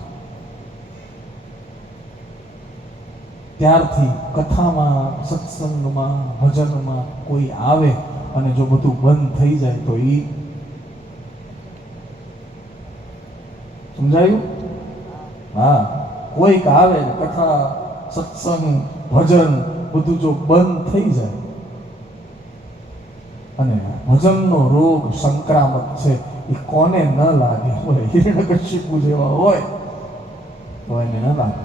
ત્યારથી કથામાં, સત્સંગમાં, ભજનમાં કોઈ આવે અને જો બધું બંધ થઈ જાય તો ઈ સમજાયું? હા, કોઈક આવે ને કથા, સત્સંગ, ભજન બધું જો બંધ થઈ જાય અને ભજનનો રોગ સંક્રામક છે એ કોને ન લાગે? બોલે હિરણ્યકશિપુ જેવા હોય તો એને ન લાગે.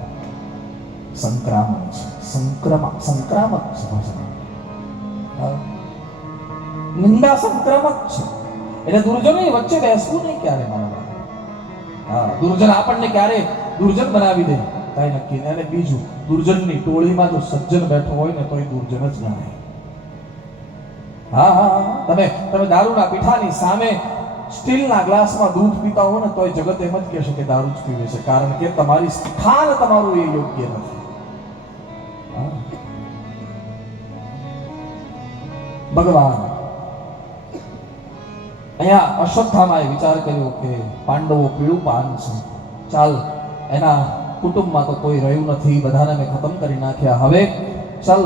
સંક્રામક છે, સંક્રામક છે ભજન. નિંદા સંક્રામક છે. એટલે દુર્જનની વચ્ચે બેસવું નહીં ક્યારે મારા. હા, દુર્જન આપણને ક્યારે દુર્જન બનાવી દે કઈ નક્કી નહીં. અને બીજું, દુર્જનની ટોળીમાં જો સજ્જન બેઠો હોય ને તો એ દુર્જન જ ગણાય. હા હા, તમે દારૂના પીઠાની સામે સ્ટીલના ગ્લાસમાં દૂધ પીતા હો ને તો એ જગત એમ જ કહેશે કે દારૂ જ પીવે છે, કારણ કે તમારી સ્થાન તમારું એ યોગ્ય નથી. ભગવાન અહીંયા અશ્વત્થામાએ વિચાર કર્યો કે પાંડવો પીળું પાન છે, ચાલ એના કુટુંબમાં તો કોઈ રહ્યું નથી, બધાને મેં ખતમ કરી નાખ્યા, હવે ચાલ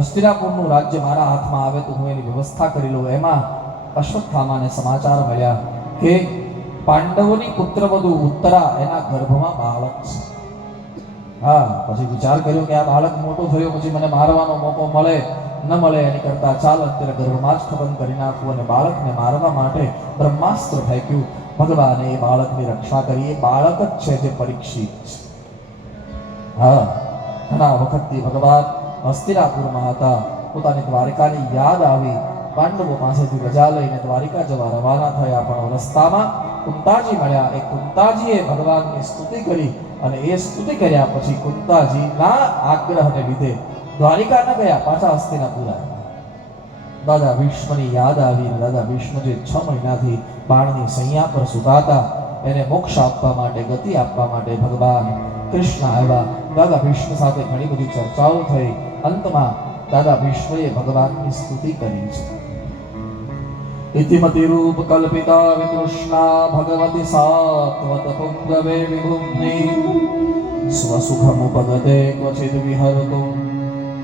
હસ્તિનાપુરનું રાજ્ય મારા હાથમાં આવે તો હું એની વ્યવસ્થા કરી લઉં. એમાં અશ્વત્થામાને સમાચાર મળ્યા કે પાંડવોની પુત્રવધુ ઉત્તરા એના ગર્ભમાં બાળક છે. હા, પછી વિચાર કર્યો કે આ બાળક મોટો થયો પછી મને મારવાનો મોકો મળે ન મળે એની કરતા ચાલ અત્યારે ગર્ભમાં જ ખતમ કરી નાખવું. અને બાળકને મારવા માટે બ્રહ્માસ્ત્ર ફેંક્યું. ભગવાને એ બાળકની રક્ષા કરી. એ બાળક જ છે જે પરીક્ષિત છે. હા, ઘણા વખતથી ભગવાન હસ્તિનાપુરમાં હતા. પોતાની દ્વારિકાની યાદ આવી. પાંડવો પાસેથી રજા લઈને દ્વારિકા જવા રવાના થયા, પણ રસ્તામાં કુંતાજી મળ્યા. એ કુંતાજીએ ભગવાનની સ્તુતિ કરી અને એ સ્તુતિ કર્યા પછી કુંતાજીના આગ્રહને લીધે દ્વારિકા ન ગયા, પાછા હસ્તિનાપુર આવ્યા. દાદા ભીષ્મની યાદ આવી. દાદા ભીષ્મ જે 6 મહિનાથી બાણની સૈયા પર સુતાતા, એને મોક્ષ આપવા માટે, ગતિ આપવા માટે ભગવાન કૃષ્ણ આવ્યા. દાદા ભીષ્મ સાથે ઘણી બધી ચર્ચાઓ થઈ. અંતમાં દાદા ભીષ્મએ ભગવાનની સ્તુતિ કરી છે. ઇતિમતિ રૂપ કલ્પિતા વિતૃષ્ણા ભગવતી સાત્વત પુંગવે વિભુમ્નિ સ્વસુખમુપગતે ક્વચિદ વિહરતો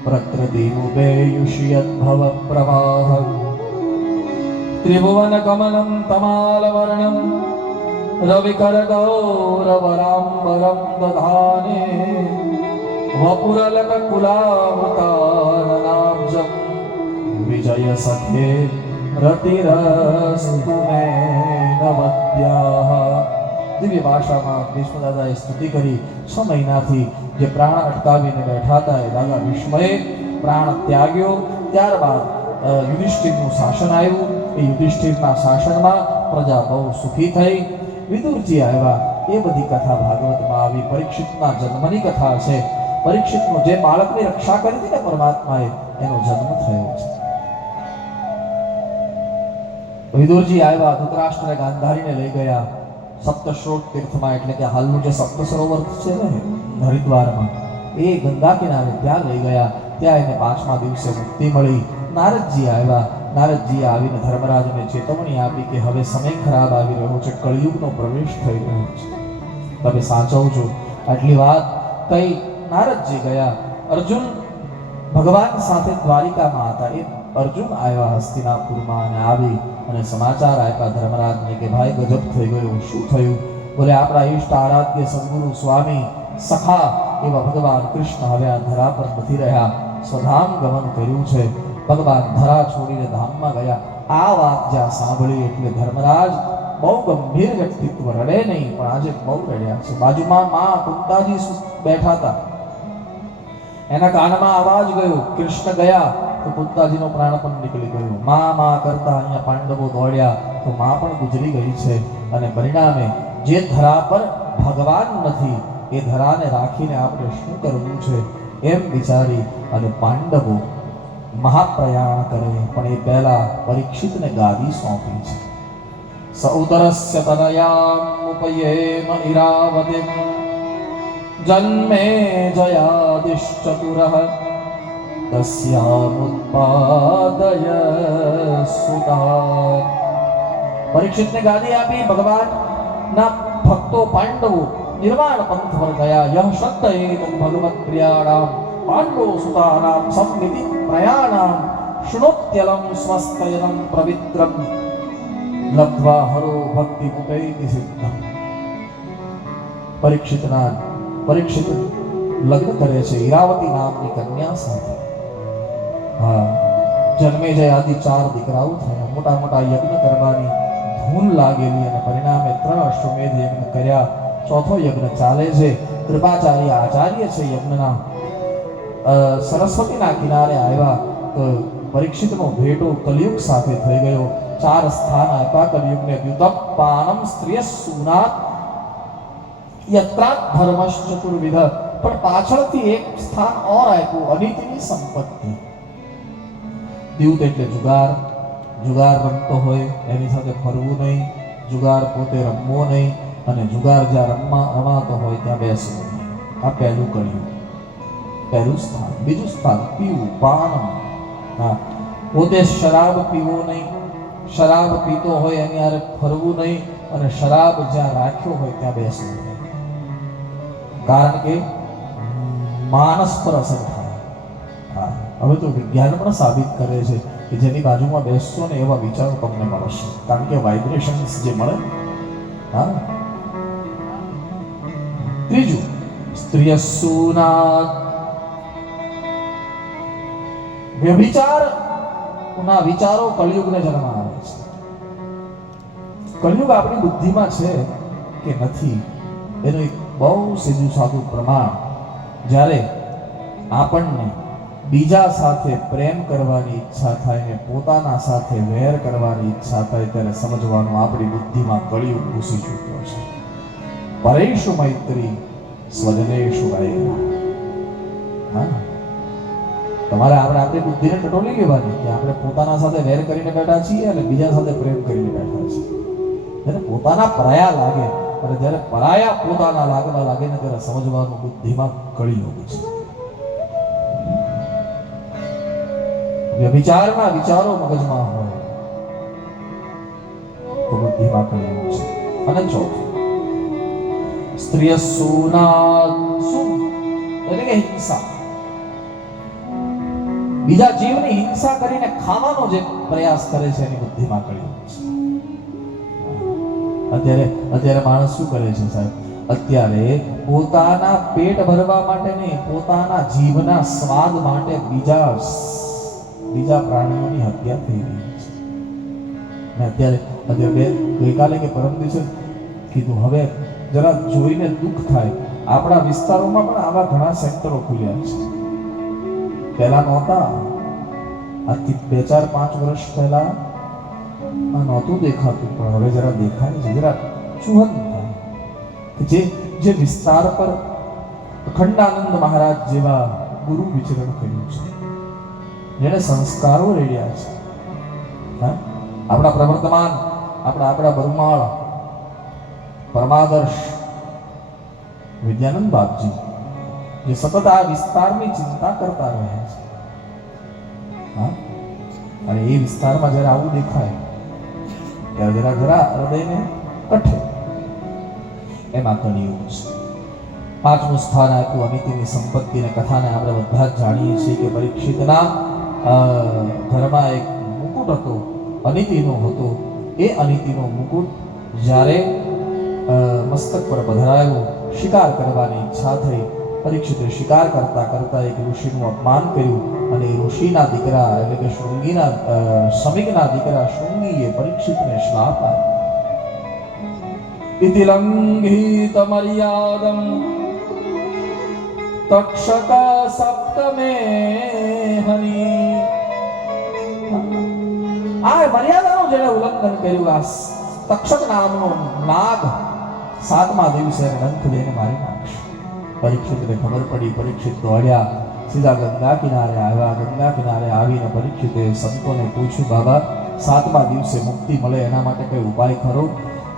પ્રકૃતિમુપેયુષ્યત ભવ પ્રવાહ ત્રિભુવન કમલમ તમાલવર્ણમ રવિકર ગૌરવરાંબરમ દધાને વપુરલક કુલાવતારનાબ્જમ વિજય સખે રતિરસ્તુ મે નવદ્યાહ. દિવ્ય ભાષામાં ભીષ્મ દાદાએ સ્તુતિ કરી. 6 મહિનાથી જે પ્રાણ અટકાવીને બેઠા હતા એ દાદા ભીષ્મએ પ્રાણ ત્યાગ્યો. ત્યારબાદ યુધિષ્ઠિરનું શાસન આવ્યું. એ યુધિષ્ઠિરના શાસનમાં પ્રજા બહુ સુખી થઈ. વિદુરજી આવ્યા. એ બધી કથા ભાગવતમાં આવી. પરીક્ષિતના જન્મની કથા છે. પરીક્ષિતનો જે બાળકની રક્ષા કરી હતી ને પરમાત્માએ, એનો જન્મ થયો છે. વિદુરજી આવ્યા. ધૃતરાષ્ટ્રને ગાંધારીને લઈ ગયા સપ્તશ્રોત તીર્થમાં, એટલે કે હાલનું જે સપ્ત સરોવર છે ને હરિદ્વારમાં, એ ગંગા કિનારે ત્યાં લઈ ગયા. ત્યાં એને 5મા દિવસે મુક્તિ મળી. નારદજી આવ્યા. નારદજીએ આવીને ધર્મરાજને ચેતવણી આપી કે હવે સમય ખરાબ આવી રહ્યો છે, કળિયુગનો પ્રવેશ થઈ રહ્યો છે, તમે સાચવજો. આટલી વાત કઈ નારદજી ગયા. અર્જુન ભગવાન સાથે દ્વારિકામાં હતા. એ અર્જુન આવ્યા હસ્તિનાપુરમાં અને આવી અને સમાચાર આપ્યા ધર્મરાજને કે ભાઈ ગજબ થઈ ગયું. શું થયું? બોલે આપણા ઈષ્ટ આરાધ્ય સદગુરુ સ્વામી સખા એવા ભગવાન કૃષ્ણ હવે આ ધરા પર નથી રહ્યા, સ્વધામ ગમન કર્યું છે. ભગવાન ધરા છોડીને ધામમાં ગયા. આ વાત જ્યાં સાંભળી એટલે ધર્મરાજ બહુ ગંભીર વ્યક્તિત્વ, રડે નહીં પણ આજે બહુ રડ્યા છે. બાજુમાં માં કુંતાજી બેઠા હતા. એના કાનમાં અવાજ ગયો, કૃષ્ણ ગયા તો કુંતાજીનો પ્રાણ પણ નીકળી ગયો. માં કરતા અહીંયા પાંડવો દોડ્યા તો માં પણ ગુજરી ગઈ છે. અને પરિણામે જે ધરા પર ભગવાન નથી એ ધરાને રાખીને આપણે શું કરવું છે એમ વિચારી અને પાંડવો મહાપ્રયાણ કરે. પણ એ પહેલા પરીક્ષિતને ગાદી સોંપી છે. સૌદરસ્ય તનયામ ઉપયેમ ઇરાવતીમ જન્મે જયાદિશ્ચતુરઃ તસ્યામુત્પાદય સુતા. પરીક્ષિતને ગાદી આપી. ભગવાનના ભક્તો પાંડવો નિર્વાણ પંથ પર ગયા. યહ શ્રદ્ધયેન ભગવત પ્રિયાણામ પાંડવો સુતાનામ સંવિધિ પ્રયાણામ શૃણોત્યલમ સ્વસ્તયનમ પવિત્રમ લબ્ધ્વા હરો ભક્તિ મુકૈતિ સિદ્ધમ. પરીક્ષિત લગ્ન કરે છે ઈરાવતી નામની કન્યા સાથે. જન્મેજય આદિ 4 દીકરાઓ થયા. મોટા મોટા યજ્ઞ કરવાની ધૂન લાગેલી અને પરિણામે 3 અશ્વમેધ યજ્ઞ કર્યા. ચોથો યજ્ઞ ચાલે છે. કૃપાચાર્ય આચાર્ય છે યજ્ઞના. સરસ્વતીના કિનારે આવ્યા તો પરીક્ષિતનો ભેટો કલિયુગ સાથે થઈ ગયો. 4 સ્થાન આપ્યા કલિયુગને. દ્યુતપાનમ સ્ત્રિય સુનાત યત્રાત ધર્મશ્ચ ચતુર્વિધ. પણ પાછળથી એક સ્થાન ઓર આપ્યું, અનિતિની સંપત્તિ. દ્યુત એટલે જુગાર રમતો હોય એની સાથે ફરવું નહીં, જુગાર પોતે રમવો નહીં, અને જુગાર જ્યાં રમાતો હોય ત્યાં બેસવું નહીં. આ પહેલું કર્યું, પહેલું સ્થાન. બીજું સ્થાન પીવું, પાન. પોતે શરાબ પીવો નહીં, શરાબ પીતો હોય એની હારે ફરવું નહીં, અને શરાબ જ્યાં રાખ્યો હોય ત્યાં બેસવું નહીં. કારણ કે માનસ પર અસર થાય. હવે તો વિજ્ઞાન પણ સાબિત કરે છે કે જેની બાજુમાં બેસશો ને એવા વિચારો તમને મળશે. કારણ કે વાઇબ્રેશન્સ જે મળે. ત્રીજું સ્ત્રિયસુના વ્યભિચારના વિચારો કળિયુગને જન્મ આવે છે. કળિયુગ આપણી બુદ્ધિમાં છે કે નથી એનું એક બહુ સીધું સાદું પ્રમાણ. જ્યારે આપણને બીજા સાથે પ્રેમ કરવાની ઈચ્છા થાય ને પોતાના સાથે વેર કરવાની ઈચ્છા થાય ત્યારે સમજવાનું આપણી બુદ્ધિમાં કળિયુગ ઘૂસી ચૂક્યો છે. પરેષુ મૈત્રી સ્વજનેષુ વૈર. તમારે આપણી બુદ્ધિને ટટોલી લેવાની કે આપણે પોતાના સાથે વેર કરીને બેઠા છીએ અને બીજા સાથે પ્રેમ કરીને બેઠા છીએ. જ્યારે પોતાના પરાયા લાગે અને જ્યારે પરાયા પોતાના લાગવા લાગે ને ત્યારે સમજવાનું બુદ્ધિમાં કળિયુગ છે. વ્યભિચારના વિચારો મગજમાં હોય તો બુદ્ધિમાં કળિયુગ છે. અને ચોથું સ્ત્રિયસુના એટલે કે હિંસા. બીજા જીવની હિંસા કરીને ખાવાનો જે પ્રયાસ કરે છે એની બુદ્ધિમાં કળિયુગ છે. અત્યારે માણસ શું કરે છે સાહેબ? અત્યારે પોતાના પેટ ભરવા માટે નહીં, પોતાના જીવના સ્વાદ માટે બીજા પ્રાણીઓની હત્યા થઈ રહી છે. ને અત્યારે ગઈકાલે કે પરમ દિવસે કીધું, હવે જરા જોઈને દુઃખ થાય. આપણા વિસ્તારોમાં પણ આવા ઘણા સેન્ટરો ખુલ્યા છે. પહેલા નહોતા. આજથી 2-4-5 વર્ષ પહેલા નહોતું દેખાતું, પણ હવે જરા દેખાય છે. જરા ચુહન થાય કે જે વિસ્તાર પર અખંડાનંદ મહારાજ જેવા ગુરુ વિચરણ કર્યું છે, જેને સંસ્કારો રેડ્યા છે. આપણા પ્રવર્તમાન, આપણા બરુમાળ પરમાદર્શ વિદ્યાનંદ બાપજી જે સતત આ વિસ્તારની ચિંતા કરતા રહ્યા છે. અને એ વિસ્તારમાં જ્યારે આવું દેખાય ત્યારે જરા હૃદયને કઠે. એમાં કળિયુગ છે. પાંચમું સ્થાન આપ્યું અનિતિની સંપત્તિને કથાને આપણે બધા જ જાણીએ છીએ કે પરીક્ષિતના ઘરમાં એક મુકુટ હતો, અનિતિનો હતો. એ અનિતિનો મુકુટ જ્યારે મસ્તક પર પધરાયો, શિકાર કરવાની ઈચ્છા થઈ. પરીક્ષિતે શિકાર કરતા કરતા એક ઋષિનું અપમાન કર્યું અને એ ઋષિના દીકરા એટલે કે શમીકના દીકરા શૃંગીએ પરીક્ષિતને શ્રાપ આપ્યો. ઇતિ લંઘિત મર્યાદમ તક્ષક સપ્તમે હની. આ મર્યાદાનું જેણે ઉલ્લંઘન કર્યું, આ તક્ષક નામનો નાગ 7મા દિવસે ડંખ લઈને મારી નાખશે. પરીક્ષિતને ખબર પડી. પરીક્ષિત દોડ્યા, સીધા ગંગા કિનારે આવ્યા. ગંગા કિનારે આવીને પરીક્ષિતે સંતોને પૂછ્યું, બાબા 7મા દિવસે મુક્તિ મળે એના માટે કઈ ઉપાય ખરો?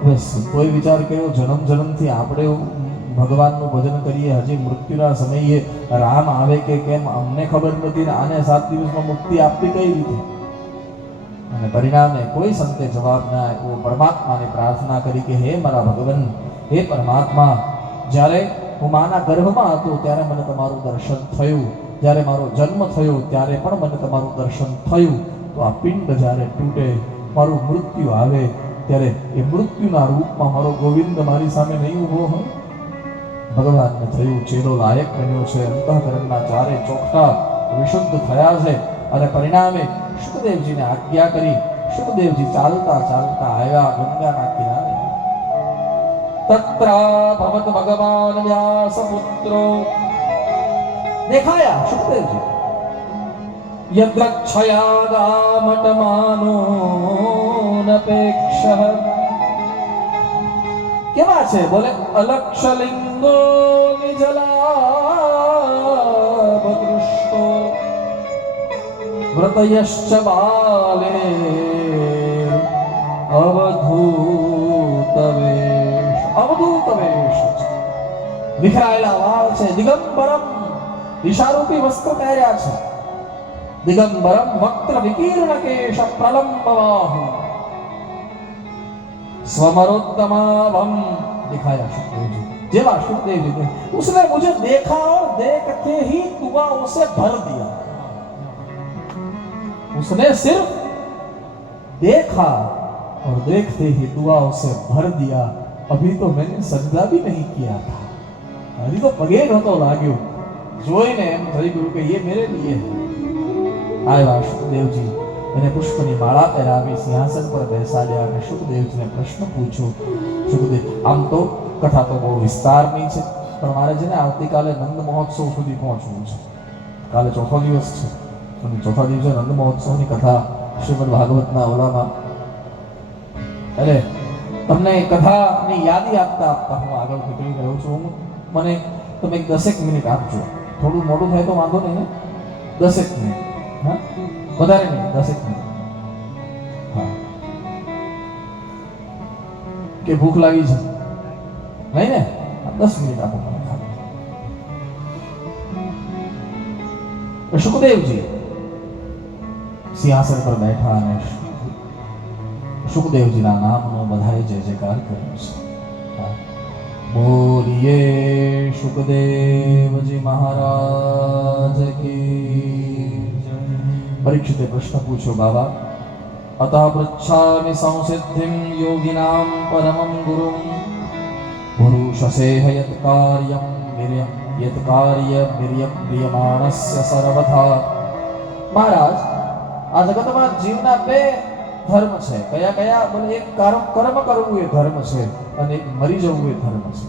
હવે સંતોએ વિચાર કર્યો, જન્મથી આપણે ભગવાનનું ભજન કરીએ, હજી મૃત્યુના સમયે રામ આવે કે કેમ અમને ખબર નથી, ને આને 7 દિવસમાં મુક્તિ આપવી કઈ રીતે? અને પરિણામે કોઈ સંતે જવાબ ના આપ્યો. પરમાત્માને પ્રાર્થના કરી કે હે મારા ભગવાન, હે પરમાત્મા, જ્યારે હું માના ગર્ભમાં હતો ત્યારે મને તમારું દર્શન થયું, જ્યારે મારો જન્મ થયો ત્યારે પણ મને તમારું દર્શન થયું. તો આ પિંડ જ્યારે તૂટે, મારું મૃત્યુ આવે ત્યારે એ મૃત્યુના રૂપમાં મારો ગોવિંદ મારી સામે નહીં ઊભો હોય. ભગવાનને થયું ચેલો લાયક બન્યો છે, અંતઃકરણના ચારે ચોખટા વિશુદ્ધ થયા છે. અને પરિણામે શુકદેવજીને આજ્ઞા કરી. શુકદેવજી ચાલતા ચાલતા આવ્યા ગંગાના કિનારે. તત્ર ભવત ભગવાન વ્યાસ પુત્રો દેખાયા શુકદેવજી. યદ્રક્ષયાગામટમાનો નપેક્ષ. કેવા છે? બોલે અલક્ષલિંગો નિજલાભદૃષ્ટો વ્રતયશ્ચ બાલે અવધૂત વેશ. વિખરાયેલા વાળ છે. દિગંબરમ દિશારૂપી વસ્ત્ર પહેર્યા છે. દિગંબરમ વક્ત્ર વિકીર્ણ કેશ પ્રલંબવાહુ स्वमरोत्तमावम. दिखाया शुकदेवजी. जेवा शुकदेवजी ने उसने मुझे देखा और देखते ही दुआओं से भर दिया. उसने सिर्फ देखा और देखते ही दुआओं से भर दिया. अभी तो मैंने सजदा भी नहीं किया था. अभी तो पगे नहोतो लाग्यो. જોઈને એમ થઈ ગયું કે ये मेरे लिए है. आया शुकदेवजी એને પુષ્પની માળા પહેરાવી સિંહાસન પર બેસાડ્યા અને શુકદેવજીને પ્રશ્ન પૂછ્યો. શુકદેવ, આમ તો કથા તો બહુ વિસ્તારની છે, પણ મારે છે ને આવતીકાલે નંદ મહોત્સવ સુધી પહોંચવું છે. કાલે ચોથો દિવસ છે અને ચોથા દિવસે નંદ મહોત્સવની કથા શ્રીમદ ભાગવતના ઓલામાં. એટલે તમને કથાની યાદી આપતા આપતા હું આગળ નીકળી રહ્યો છું. મને તમે 10 મિનિટ આપજો. થોડું મોડું થાય તો વાંધો નહીં ને, 10 મિનિટ. હા, વધારે નહીં, 10 મિનિટ. હા, કે ભૂખ લાગી છે? નહીં ને? 10 મિનિટ આપો મને ખાલી. શુકદેવજી સિંહાસન પર બેઠા અને શુકદેવજીના નામનો બધાએ જય જયકાર કર્યો છે. બોલીએ શુકદેવજી મહારાજ કી. પરીક્ષિતે પ્રશ્ન પૂછ્યો, બાબા, અતઃ પૃચ્છામિ સંસિદ્ધિમ યોગિનામ પરમં ગુરુમ પુરુષસેહ યત કાર્યમ વિર્યમ યત કાર્ય વિર્યમ પ્રિયમાણસ્ય સર્વથા. મહારાજ, આ જગતમાં જીવના બે ધર્મ છે. કયા કયા? બોલે એક કર્મ કરવું એ ધર્મ છે અને એક મરી જવું એ ધર્મ છે.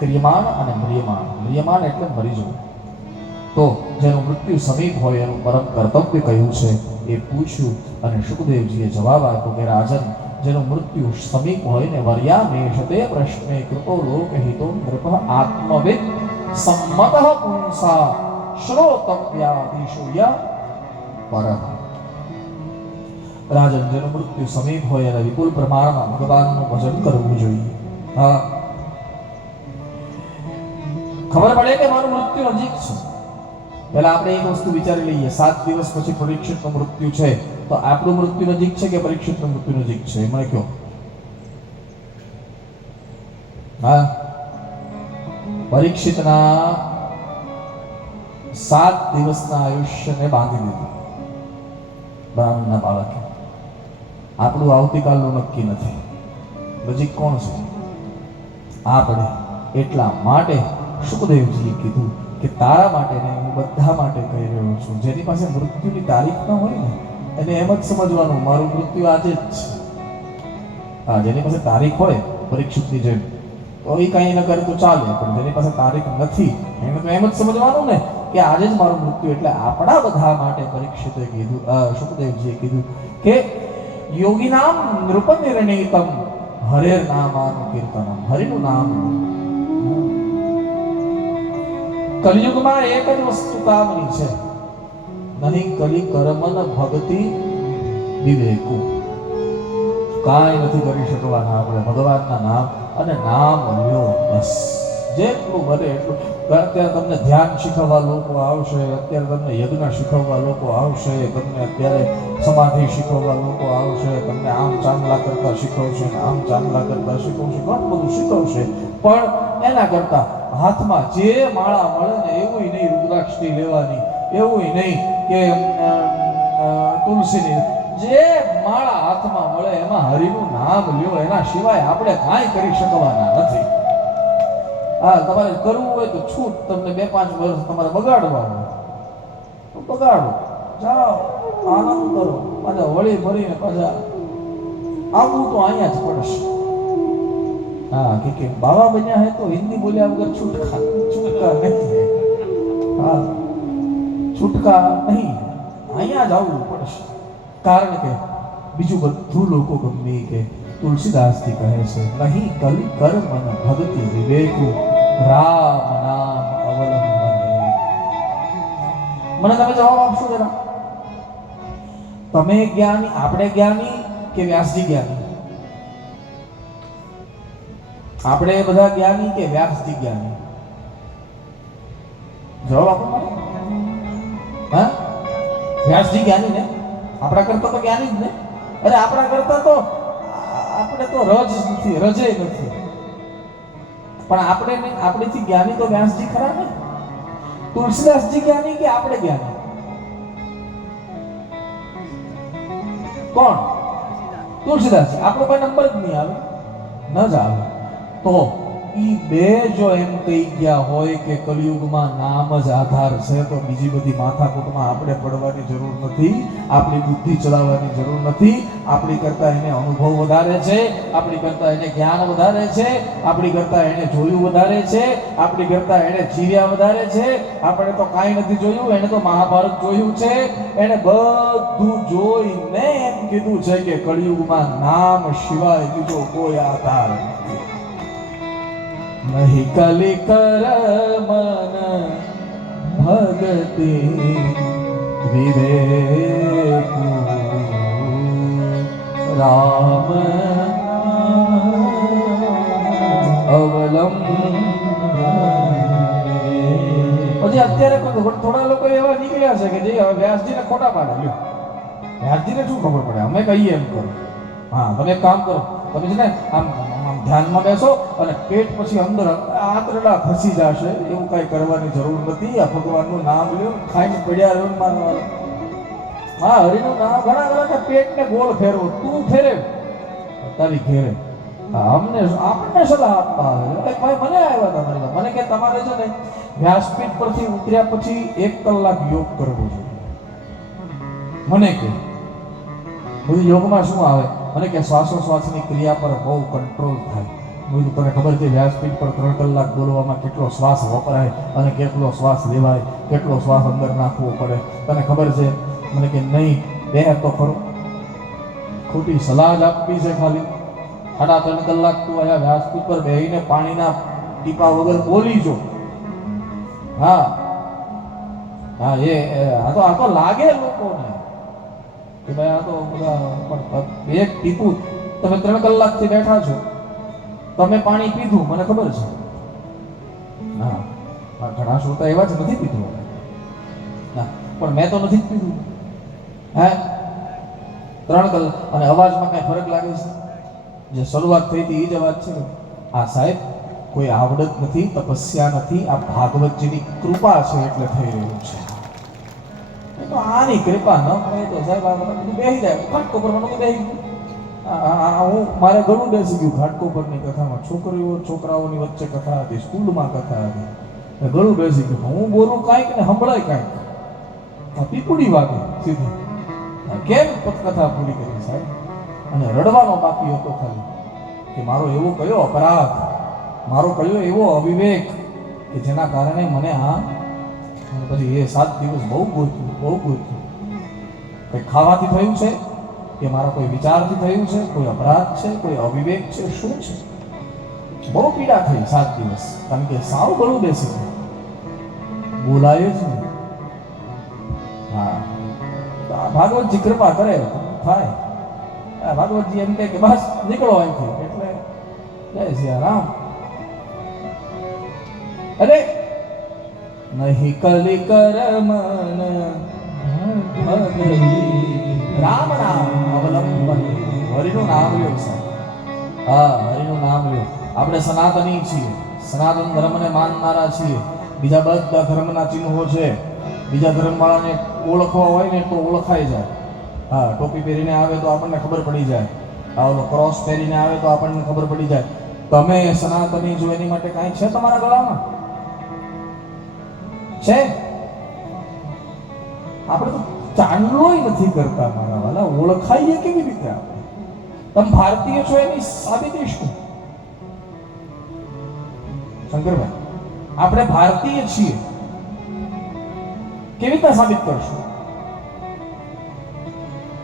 ક્રિયમાણ અને મ્રિયમાણ. મ્રિયમાણ એટલે મરી જવું. તો જેનું મૃત્યુ સમીપ હોય એનું પરમ કર્તવ્ય કયું છે એ પૂછ્યું અને શુકદેવજીએ જવાબ આપ્યો કે રાજન, જેનું મૃત્યુ સમીપ હોય ને વર્યામેષ તે પ્રશ્ને કૃતો લોકહિતો નૃપ આત્મવિદ સંમતઃ પુંસા શ્રોતવ્યાદિશુય પરઃ. રાજન, જેનું મૃત્યુ સમીપ હોય અને વિપુલ પ્રમાણમાં ભગવાનનું ભજન કરવું જોઈએ. હા, ખબર પડે કે મારું મૃત્યુ નજીક છે. પહેલા આપણે એક વસ્તુ વિચારી લઈએ, 7 દિવસ પછી પરીક્ષિતનું મૃત્યુ છે, તો આપણું મૃત્યુ નજીક છે કે પરીક્ષિતનું મૃત્યુ નજીક છે? મને કહો. હા, પરીક્ષિતના 7 દિવસના આયુષ્યને બાંધી દીધું બ્રાહ્મણના બાળકે. આપણું આવતીકાલનું નક્કી નથી, નજીક કોણ છે? આપણે. એટલા માટે સુખદેવજીએ કીધું કે તારા માટે નહીં, હું બધા માટે કહી રહ્યો છું. જેની પાસે મૃત્યુની તારીખ ન હોય ને એને એમ જ સમજવાનું મારું મૃત્યુ આજે જ છે. હા, જેની પાસે તારીખ હોય પરીક્ષિતની જેમ તો એ કંઈ ન કરે તો ચાલે, પણ જેની પાસે તારીખ નથી એને તો એમ જ સમજવાનું ને કે આજે જ મારું મૃત્યુ. એટલે આપણા બધા માટે પરીક્ષિતે કીધું, સુખદેવજીએ કીધું કે યોગીનામ નૃપનિર્ણિતમ હરેર નામાનું કીર્તનમ. હરિનું નામ. કલિયુગમાં એક જ વસ્તુ કામની છે, નહીં કલી કર્મન ભક્તિ વિવેકુ. કાંઈ નથી કરી શકવાના આપણે ભગવાનના નામ અને નામ લ્યો બસ. જેટલું બને એટલું. અત્યારે તમને ધ્યાન શીખવવા લોકો આવશે, અત્યારે તમને યજ્ઞ શીખવવા લોકો આવશે, તમને અત્યારે સમાધિ શીખવવા લોકો આવશે, તમને આમ ચાંદલા કરતા શીખવશે, આમ ચાંદલા કરતા શીખવશે, ઘણું બધું શીખવશે. પણ એના કરતા હાથમાં જે માળા મળે ને એવું નહીં રુદ્રાક્ષની લેવાની, એવું નહીં કે તુલસીની, જે માળા હાથમાં મળે એમાં હરિનું નામ લ્યો. એના સિવાય આપણે કાંઈ કરી શકવાના નથી. હા, તમારે કરવું હોય તો છૂટ, તમને 2-5 વર્ષ તમારે બગાડવા હોય તો બગાડો, જાઓ આનંદ કરો, પાછા વળી ભરીને પાછા આવવું તો અહીંયા જ પડશે. હા, કે બાબા બન્યા હે તો હિન્દી બોલ્યા વગર છૂટકા નહીં. હા, છૂટકા નહીં, અહીંયા જ આવવું પડશે. કારણ કે બીજું બધું લોકો ગમે કે તુલસીદાસજી કહે છે, નહીં કલી કર્મ ભક્તિ વિવેકુ રામ નામ અવલંબન. મને તમે જવાબ આપશો જરા? તમે જ્ઞાની, આપણે જ્ઞાની કે વ્યાસજી જ્ઞાની? આપણે બધા જ્ઞાની કે વ્યાસજી જ્ઞાની? જવાબ આપો મને. હા, વ્યાસજી જ્ઞાની ને? આપણા કરતા તો જ્ઞાની જ ને? અરે આપણા કરતા તો આપણે તો રજ નથી, રજે નથી. પણ આપણેથી જ્ઞાની તો વ્યાસજી ખરા ને? તુલસીદાસજી જ્ઞાની કે આપણે જ્ઞાની? કોણ? તુલસીદાસજી. આપણો કોઈ નંબર જ નહીં આવે, ન જ આવે. તો ઈ બે જો એમ કહી ગયા હોય કે કલિયુગમાં નામ જ આધાર છે, તો બીજી બધી માથાકૂટમાં આપણે પડવાની જરૂર નથી, આપણી બુદ્ધિ ચલાવવાની જરૂર નથી. આપણી કરતા એને અનુભવ વધારે છે, આપણી કરતા એને જ્ઞાન વધારે છે, આપણી કરતા એને જોયું વધારે છે, આપણી કરતા એને જીવ્યા વધારે છે. આપણે તો કાંઈ નથી જોયું, એને તો મહાભારત જોયું છે. એને બધું જોઈને એમ કીધું છે કે કલિયુગમાં નામ સિવાય બીજો કોઈ આધાર નથી. નહીં કલી કર્મન ભક્તિ વિવેકુ રામ અવલંબન. પછી અત્યારે થોડા લોકો એવા નીકળ્યા છે કે જે વ્યાસજીને ખોટા પાડે. લ્યો, વ્યાસજીને શું ખબર પડે? અમે કહીએ એમ કરો. હા, તમે એક કામ કરો, તમે છે ને આમ ધ્યાનમાં બેસો અને પેટ પછી અંદર આંતરડા ખસી જશે, એવું કઈ કરવાની જરૂર નથી. આ ભગવાનનું નામ લ્યો, ખાઈને પડ્યા રહ્યો માનવાનું. હા, હરિનું નામ ઘણા ઘણા પેટને ગોળ ફેરવો, તું ફેરે તારી ઘેરે. આપણને સલાહ આપવા આવે. ભાઈ મને આવ્યા હતા, મને કે તમારે છે ને વ્યાસપીઠ પરથી ઉતર્યા પછી 1 કલાક યોગ કરવો જોઈએ. મને કે બધું યોગમાં શું આવે? મને કે શ્વાસોશ્વાસની ક્રિયા પર બહુ કંટ્રોલ થાય. બધું તને ખબર છે વ્યાસપીઠ પર 3 કલાક બોલવામાં કેટલો શ્વાસ વપરાય અને કેટલો શ્વાસ લેવાય, કેટલો શ્વાસ અંદર નાખવો પડે, તને ખબર છે? મને કે નહીં, બે તો ખરો. ખોટી સલાહ જ આપવી છે ખાલી. 3.5 કલાક તું અહીંયા વ્યાસપીઠ પર બેહીને પાણીના ટીપા વગર બોલી જો. હા હા, આ તો લાગે લોકોને કે ભાઈ આ તો બધા, પણ એક ટીપું તમે 3 કલાકથી બેઠા છો, તમે પાણી પીધું, મને ખબર છે. હા, ઘણા શ્રોતા એવા જ નથી પીધું ના, પણ મેં તો નથી જ પીધું. હે, 3 કલાક. અને અવાજમાં કઈ ફરક લાગે છે? જે શરૂઆત થઈ હતી એ જ અવાજ છે. હા સાહેબ, કોઈ આવડત નથી, તપસ્યા નથી, આ ભાગવતજીની કૃપા છે એટલે થઈ રહ્યું છે. એ તો આની કૃપા ન હોય તો સાહેબ આ બધું બેસી જાય. ઘાટકોપરમાં બધું બેસી ગયું. હું મારે ઘણું બેસી ગયું ઘાટકોપરની કથામાં. છોકરીઓ છોકરાઓની વચ્ચે કથા હતી, સ્કૂલમાં કથા હતી, ઘણું બેસી ગયું. હું બોલું કાંઈક ને સંભળાય કાંઈક. પીપુડી વાગે સીધી. કેમ કથા પૂરી કરી સાહેબ? અને રડવાનો બાકી હતો ખાલી કે મારો એવો કયો અપરાધ, મારો કયો એવો અવિવેક કે જેના કારણે મને આ. અને પછી એ 7 દિવસ બહુ ગોત્યું. કંઈ ખાવાથી થયું છે કે મારા કોઈ વિચારથી થયું છે, કોઈ અપરાધ છે, કોઈ અવિવેક છે, શું છે? બહુ પીડા થઈ 7 દિવસ, કારણ કે સાવ ગળું બેસી ગયું, બોલાય જ નહીં. હા, તો આ ભાગવતજી કૃપા કરે થાય. ભાગવતજી એમ કહે કે બસ નીકળો અહીંથી, એટલે જય સિયારામ. અરે નહીં કલી કરમન રામ નામ અવલંબન. હરિનું નામ લ્યો સાહેબ. હા, હરિનું નામ લ્યો. આપણે સનાતની છીએ, સનાતન ધર્મને માનનારા છીએ. બીજા બધા ધર્મના ચિહ્નો છે, બીજા ધર્મવાળાને ઓળખવા હોય ને તો ઓળખાઈ જાય. હા, ટોપી પહેરીને આવે તો આપણને ખબર પડી જાય, ઓલો ક્રોસ પહેરીને આવે તો આપણને ખબર પડી જાય. તમે સનાતની જો એની માટે કાંઈ છે તમારા ગળામાં? છે? આપણે તો ચાંદલોય નથી કરતા મારા વાલા. ઓળખાઈએ કેવી રીતે આપણે? તમે ભારતીય છો એની સાબિતી શું? શંકરભાઈ, આપણે ભારતીય છીએ કેવી રીતે સાબિત કરશું?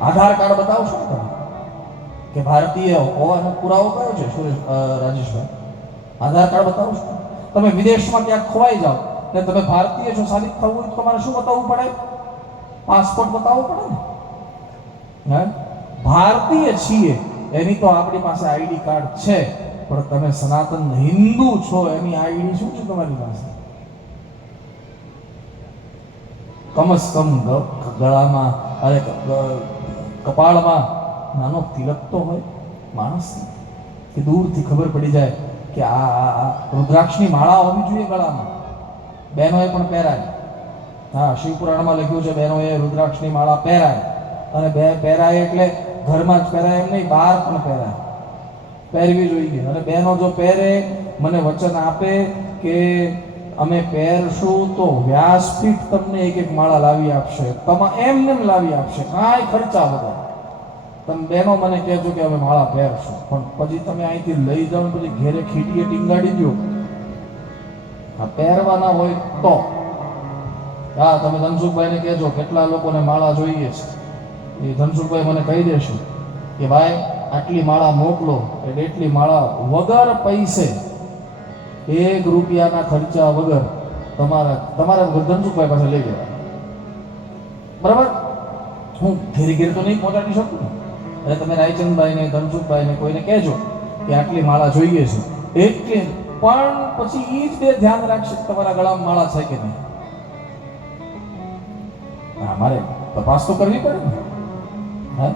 આધાર કાર્ડ બતાવશો ને તમે કે ભારતીય હોવાનો પુરાવો કયો છે? રાજેશભાઈ, આધાર કાર્ડ બતાવશો? તમે વિદેશમાં ક્યાંક ખોવાઈ જાઓ ને તમે ભારતીય છો સાબિત થવું હોય તો તમારે શું બતાવવું પડે? પાસપોર્ટ બતાવવો પડે ને. ભારતીય છીએ એની તો આપણી પાસે આઈડી કાર્ડ છે, પણ તમે સનાતન હિન્દુ છો એની આઈડી શું છે તમારી પાસે? કમસ કમ ગળામાં અરે કપાળમાં નાનો તિલક તો હોય માણસ કે દૂરથી ખબર પડી જાય કે આ રુદ્રાક્ષની માળા હોવી જોઈએ ગળામાં. બહેનોએ પણ પહેરાય. હા, શિવપુરાણમાં લખ્યું છે બહેનોએ રુદ્રાક્ષની માળા પહેરાય. અને પહેરાય એટલે ઘરમાં જ પહેરાય એમ નહીં, બહાર પણ પહેરાય, પહેરવી જોઈએ. અને બહેનો જો પહેરે, મને વચન આપે કે અમે પહેરશું તો વ્યાસપીઠ તમને એક માળા લાવી આપશે. એમને લાવી આપશે, કાંઈ ખર્ચા વગર. તમે બહેનો મને કહેજો કે અમે માળા પહેરશું, પણ પછી તમે અહીંથી લઈ જાઓ પછી ઘેરે ખીટીએ ટીંગાડી દો. આ પહેરવાના હોય તો. હા, તમે ધનસુખભાઈને કહેજો કેટલા લોકોને માળા જોઈએ છે. એ ધનસુખભાઈ મને કહી દેશે કે ભાઈ આટલી માળા મોકલો, એટલે એટલી માળા વગર પૈસે, 1 રૂપિયાના ખર્ચા વગર તમારા ધનસુખભાઈ પાસે લઈ લેવા. બરાબર? હું ઘેર ઘેર તો નહીં પહોંચાડી શકું ને. એટલે તમે રાયચંદભાઈને, ધનસુખભાઈને કોઈને કહેજો કે આટલી માળા જોઈએ છે. એટલી પણ પછી એ જ બે ધ્યાન રાખશે તમારા ગળામાં માળા છે કે નહીં. હા, મારે તપાસ તો કરવી પડે ને. હા,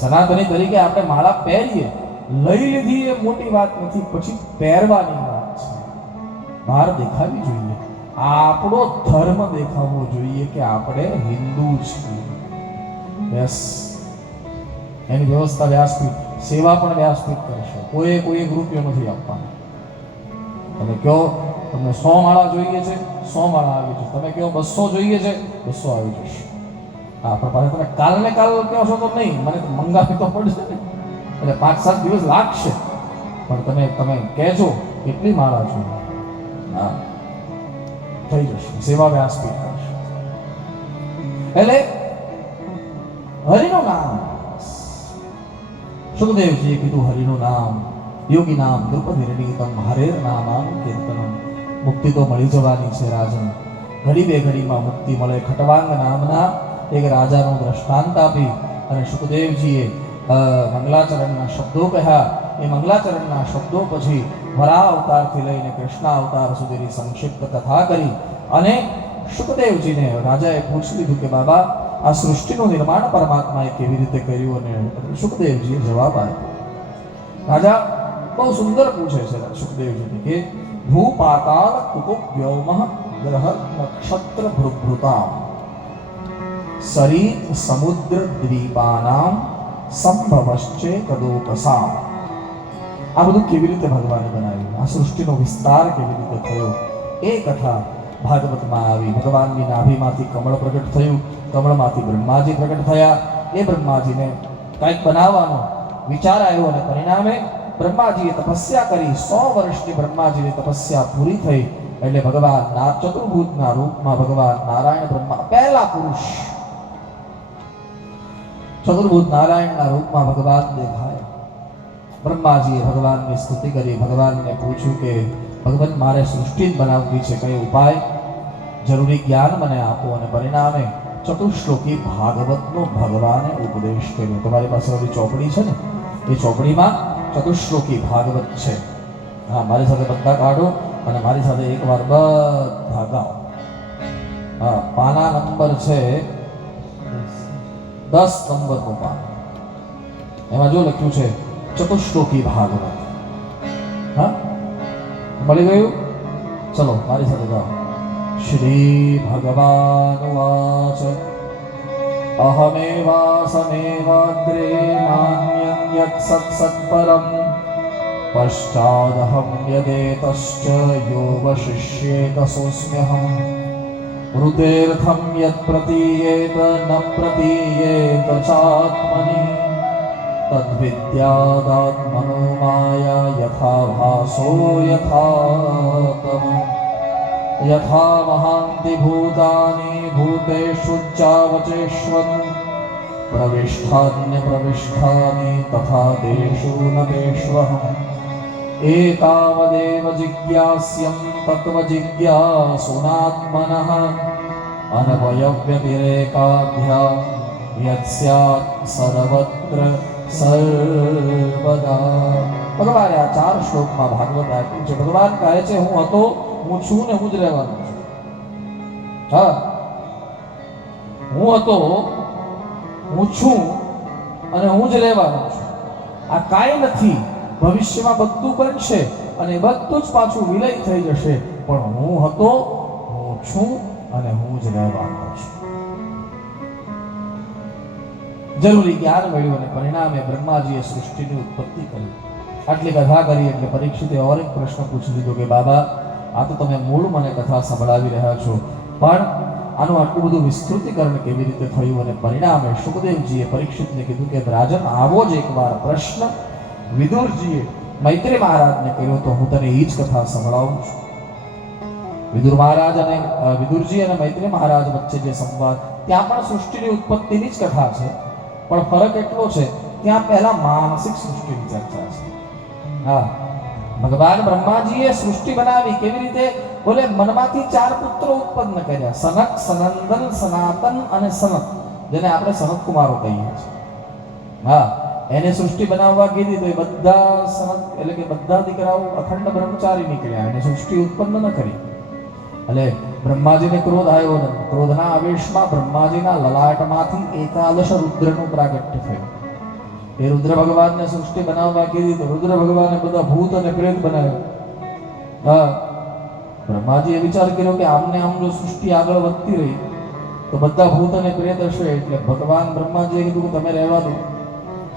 સનાતની તરીકે આપણે માળા પહેરીએ, લઈ લીધી એ મોટી વાત નથી, પછી પહેરવાની વાત છે. બહાર દેખાવી જોઈએ, આપણો ધર્મ દેખાવવો જોઈએ કે આપણે હિન્દુ છીએ. બસ એની વ્યવસ્થા વ્યાસપીઠ, સેવા પણ વ્યાસપીઠ કરશે. કોઈ 1 રૂપિયો નથી આપવાનો. તમે કહો તમને 100 માળા જોઈએ છે, 100 માળા આવી જશે. તમે કહો 200 જોઈએ છે, 200 આવી જશે. હા, પણ પાછા તમે કાલને કાલ કહો છો તો નહીં, મને તો મંગાવી તો પડશે ને. એટલે 5-7 દિવસ લાગશે, પણ તમે કહેજો કેટલી માળા છો. હા, થઈ જશે. સેવા વ્યાસપીઠ કરશે. એટલે હરિનું નામ, સુખદેવજીએ કીધું હરિનું નામ, યોગી નામ દ્રૌપદી રણીતમ હરેર નામ કીર્તનમ. મુક્તિ તો મળી જવાની છે રાજન. ઘડી બે ઘડીમાં મુક્તિ મળે. ખટવાંગ નામના એક રાજાનું દ્રષ્ટાંત આપી અને સુખદેવજીએ મંગલાચરણના શબ્દો કહ્યા. એ મંગલાચરણના શબ્દો પછી વરા અવતારથી લઈને કૃષ્ણ અવતાર સુધીની સંક્ષિપ્ત કથા કરી. અને સુખદેવજીને રાજાએ પૂછી લીધું કે બાબા, આ સૃષ્ટિનું નિર્માણ પરમાત્માએ કેવી રીતે કર્યું? અને સુખદેવજીએ જવાબ આપ્યો. રાજા, બહુ સુંદર પૂછે છે સુખદેવજી કે ભૂ પાતાળ કુકુપ વ્યોમઃ ગ્રહ નક્ષત્ર ભૃભૃતામ સરિત સમુદ્ર દ્વીપાનામ સંભવશ્ચે તદોપસામ. આ બધું કેવી રીતે ભગવાને બનાવ્યું, આ સૃષ્ટિનો વિસ્તાર કેવી રીતે થયો, એ કથા ભાગવતમાં આવી. ભગવાનની નાભીમાંથી કમળ પ્રગટ થયું, કમળમાંથી બ્રહ્માજી પ્રગટ થયા. એ બ્રહ્માજીને કંઈક બનાવવાનો વિચાર આવ્યો અને પરિણામે બ્રહ્માજીએ તપસ્યા કરી. 100 વર્ષની બ્રહ્માજીની તપસ્યા પૂરી થઈ એટલે ભગવાન ચતુર્ભુજના રૂપમાં ભગવાન નારાયણ બ્રહ્મા પહેલા પુરુષ ચતુર્ભુજ નારાયણના રૂપમાં ભગવાન દેખાયા. બ્રહ્માજીએ ભગવાનની સ્તુતિ કરી, ભગવાનને પૂછ્યું કે ભગવાન મારે સૃષ્ટિ જ બનાવવી છે, કયો ઉપાય, જરૂરી જ્ઞાન મને આપો. અને પરિણામે ચતુશ્લોકી ભાગવતનો ભગવાને ઉપદેશ કર્યો. તમારી પાસે ઓલી ચોપડી છે ને, એ ચોપડીમાં ચતુશ્લોકી ભાગવત છે. હા, મારી સાથે બધા કાઢો અને મારી સાથે એકવાર બધા ગાઓ. હા, પાના નંબર છે 10 નંબરનો પાન. એમાં જો લખ્યું છે ચતુશ્લોકી ભાગવત. હા, મળી ગયું? ચલો મારી સાથે ગાઓ. શ્રી ભગવાન વાચ અહમેવાસમેવાગ્રે નાન્યં યત્ સત્સત્પરમ પશ્ચાદહં યદેતશ્ચ યો વશિષ્યેત સોऽસ્મ્યહં ઋતેર્થં યત્ પ્રતીયેત ન પ્રતીયેત ચાત્મનિ તદ્વિદ્યાદાત્મનો માયા યથા ભાસો યથા તમ યથા મહાંતિ ભૂતાની ભૂતેષુ ચાવચેષ્વન પ્રવિષ્ઠાન્ય પ્રવિષ્ઠાની તથા દેશો ન દેષ્વહં એતાવદેવ જિજ્ઞાસ્યં તત્વ જિજ્ઞાસુનાત્મનઃ અનવયવ્યતિરેકાભ્યામ યત્ સ્યાત્ સર્વત્ર સર્વદા. ભગવાને આ 4 શ્લોકમાં ભાગવત આપ્યું છે. ભગવાન કહે છે હું હતો, હું છું ને હું જ રહેવાનો છું. હા, હું હતો, હું છું અને હું જ રહેવાનો છું. આ કાંઈ નથી. ભવિષ્યમાં બધું બનશે અને બધું જ પાછું વિલય થઈ જશે, પણ હું હતો, હું છું અને હું જ રહેવાનો છું. જરૂરી જ્ઞાન મળ્યું અને પરિણામે બ્રહ્માજીએ સૃષ્ટિની ઉત્પત્તિ કરી. આટલી કથા કરી એટલે પરીક્ષિતે ઓર એક પ્રશ્ન પૂછી લીધો કે બાબા, આ તો તમે મૂળ મને કથા સંભળાવી રહ્યા છો, પણ આનું આટલું બધું વિસ્તૃતીકરણ કેવી રીતે થયું? અને પરિણામે સુખદેવજીએ પરીક્ષિતને કીધું કે રાજન, આવો જ એકવાર પ્રશ્ન વિદુરજીએ મૈત્રી મહારાજને કર્યો તો હું તને એ જ કથા સંભળાવું છું. વિદુર મહારાજ અને વિદુરજી અને મૈત્રી મહારાજ વચ્ચે જે સંવાદ, ત્યાં પણ સૃષ્ટિની ઉત્પત્તિની જ કથા છે, પણ ફરક એટલો છે ત્યાં પહેલા માનસિક સૃષ્ટિની ચર્ચા છે. હા, ભગવાન બ્રહ્માજીએ સૃષ્ટિ બનાવી કેવી રીતે? બોલે મનમાંથી 4 પુત્રો ઉત્પન્ન કર્યા, સનક, સનંદન, સનાતન અને સનત, જેને આપણે સનત કુમારો કહીએ છીએ. હા, એને સૃષ્ટિ બનાવવા કીધી તો એ બધા સનત એટલે કે બધા દીકરાઓ અખંડ બ્રહ્મચારી નીકળ્યા, એને સૃષ્ટિ ઉત્પન્ન ન કરી. એટલે બ્રહ્માજીને ક્રોધ આવ્યો ને ક્રોધના આવેશમાં બ્રહ્માજીના લલાટમાંથી એકાદશ રુદ્રનું પ્રાગટ્ય થયું. એ રુદ્ર ભગવાનને સૃષ્ટિ બનાવવા કીધી તો રુદ્ર ભગવાને બધા ભૂત અને પ્રેત બનાવ્યા. હા, બ્રહ્માજીએ વિચાર કર્યો કે આમને આમ જો સૃષ્ટિ આગળ વધતી રહી તો બધા ભૂત અને પ્રેત હશે, એટલે ભગવાન બ્રહ્માજીએ કીધું કે તમે રહેવા દો,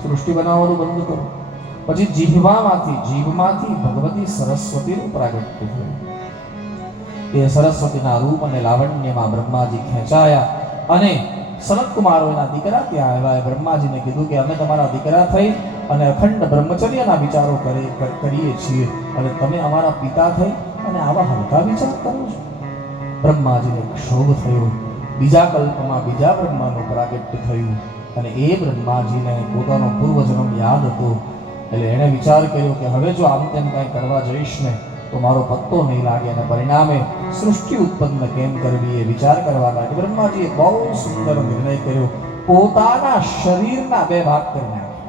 સૃષ્ટિ બનાવવાનું બંધ કરો. પછી જીભમાંથી ભગવતી સરસ્વતીનું પ્રાગટ્ય થયું. એ સરસ્વતીના રૂપ અને લાવણ્યમાં બ્રહ્માજી ખેંચાયા અને સનત કુમારોના દીકરા ત્યાં આવ્યા. બ્રહ્માજીને કીધું કે અમે તમારા દીકરા થઈ અને અખંડ બ્રહ્મચર્યના વિચારો કરીએ છીએ અને તમે અમારા પિતા થઈ અને આવા હલકા વિચાર કરો છો. બ્રહ્માજીને ક્ષોભ થયો. બીજા કલ્પમાં બીજા બ્રહ્માનું પ્રાગટ્ય થયું અને એ બ્રહ્માજીને પોતાનો પૂર્વજન્મ યાદ હતો. એટલે એણે વિચાર કર્યો કે હવે જો આમ તેમ કાંઈ કરવા જઈશ ને તો મારો પત્તો નહીં લાગે, અને પરિણામે સૃષ્ટિ ઉત્પન્ન કેમ કરવી એ વિચાર કરવા લાગે. બ્રહ્માજીએ બહુ સુંદર નિર્ણય કર્યો. પોતાના શરીરના 2 ભાગ કરી નાખ્યા.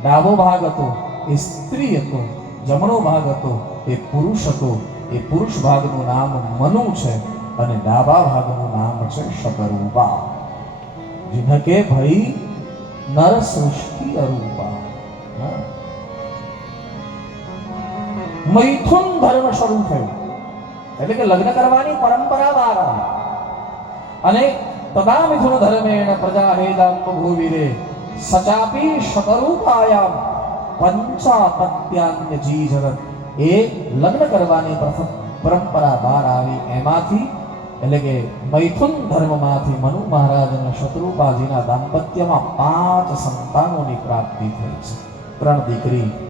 ડાબો ભાગ હતો એ સ્ત્રી હતો, જમણો ભાગ હતો એ પુરુષ હતો. એ પુરુષ ભાગનું નામ મનુ છે અને ડાબા ભાગનું નામ છે શકરૂપા. जिनके भई नर सृष्टि अरूपा. મૈથુન ધર્મ શરૂ થયો, એટલે કે લગ્ન કરવાની પરંપરા બહાર આવી. અને તદા મિથુન ધર્મેણ પ્રજા હેદામ ભૂવિરે સચાપી શતરૂપાયામ પંચાપત્યાન્ય જી જગત. એ લગ્ન કરવાની પરંપરા બહાર આવી. એમાંથી એટલે કે મૈથુન ધર્મમાંથી મનુ મહારાજ અને શત્રુપાજીના દાંપત્યમાં 5 સંતાનોની પ્રાપ્તિ થઈ છે. 3 દીકરી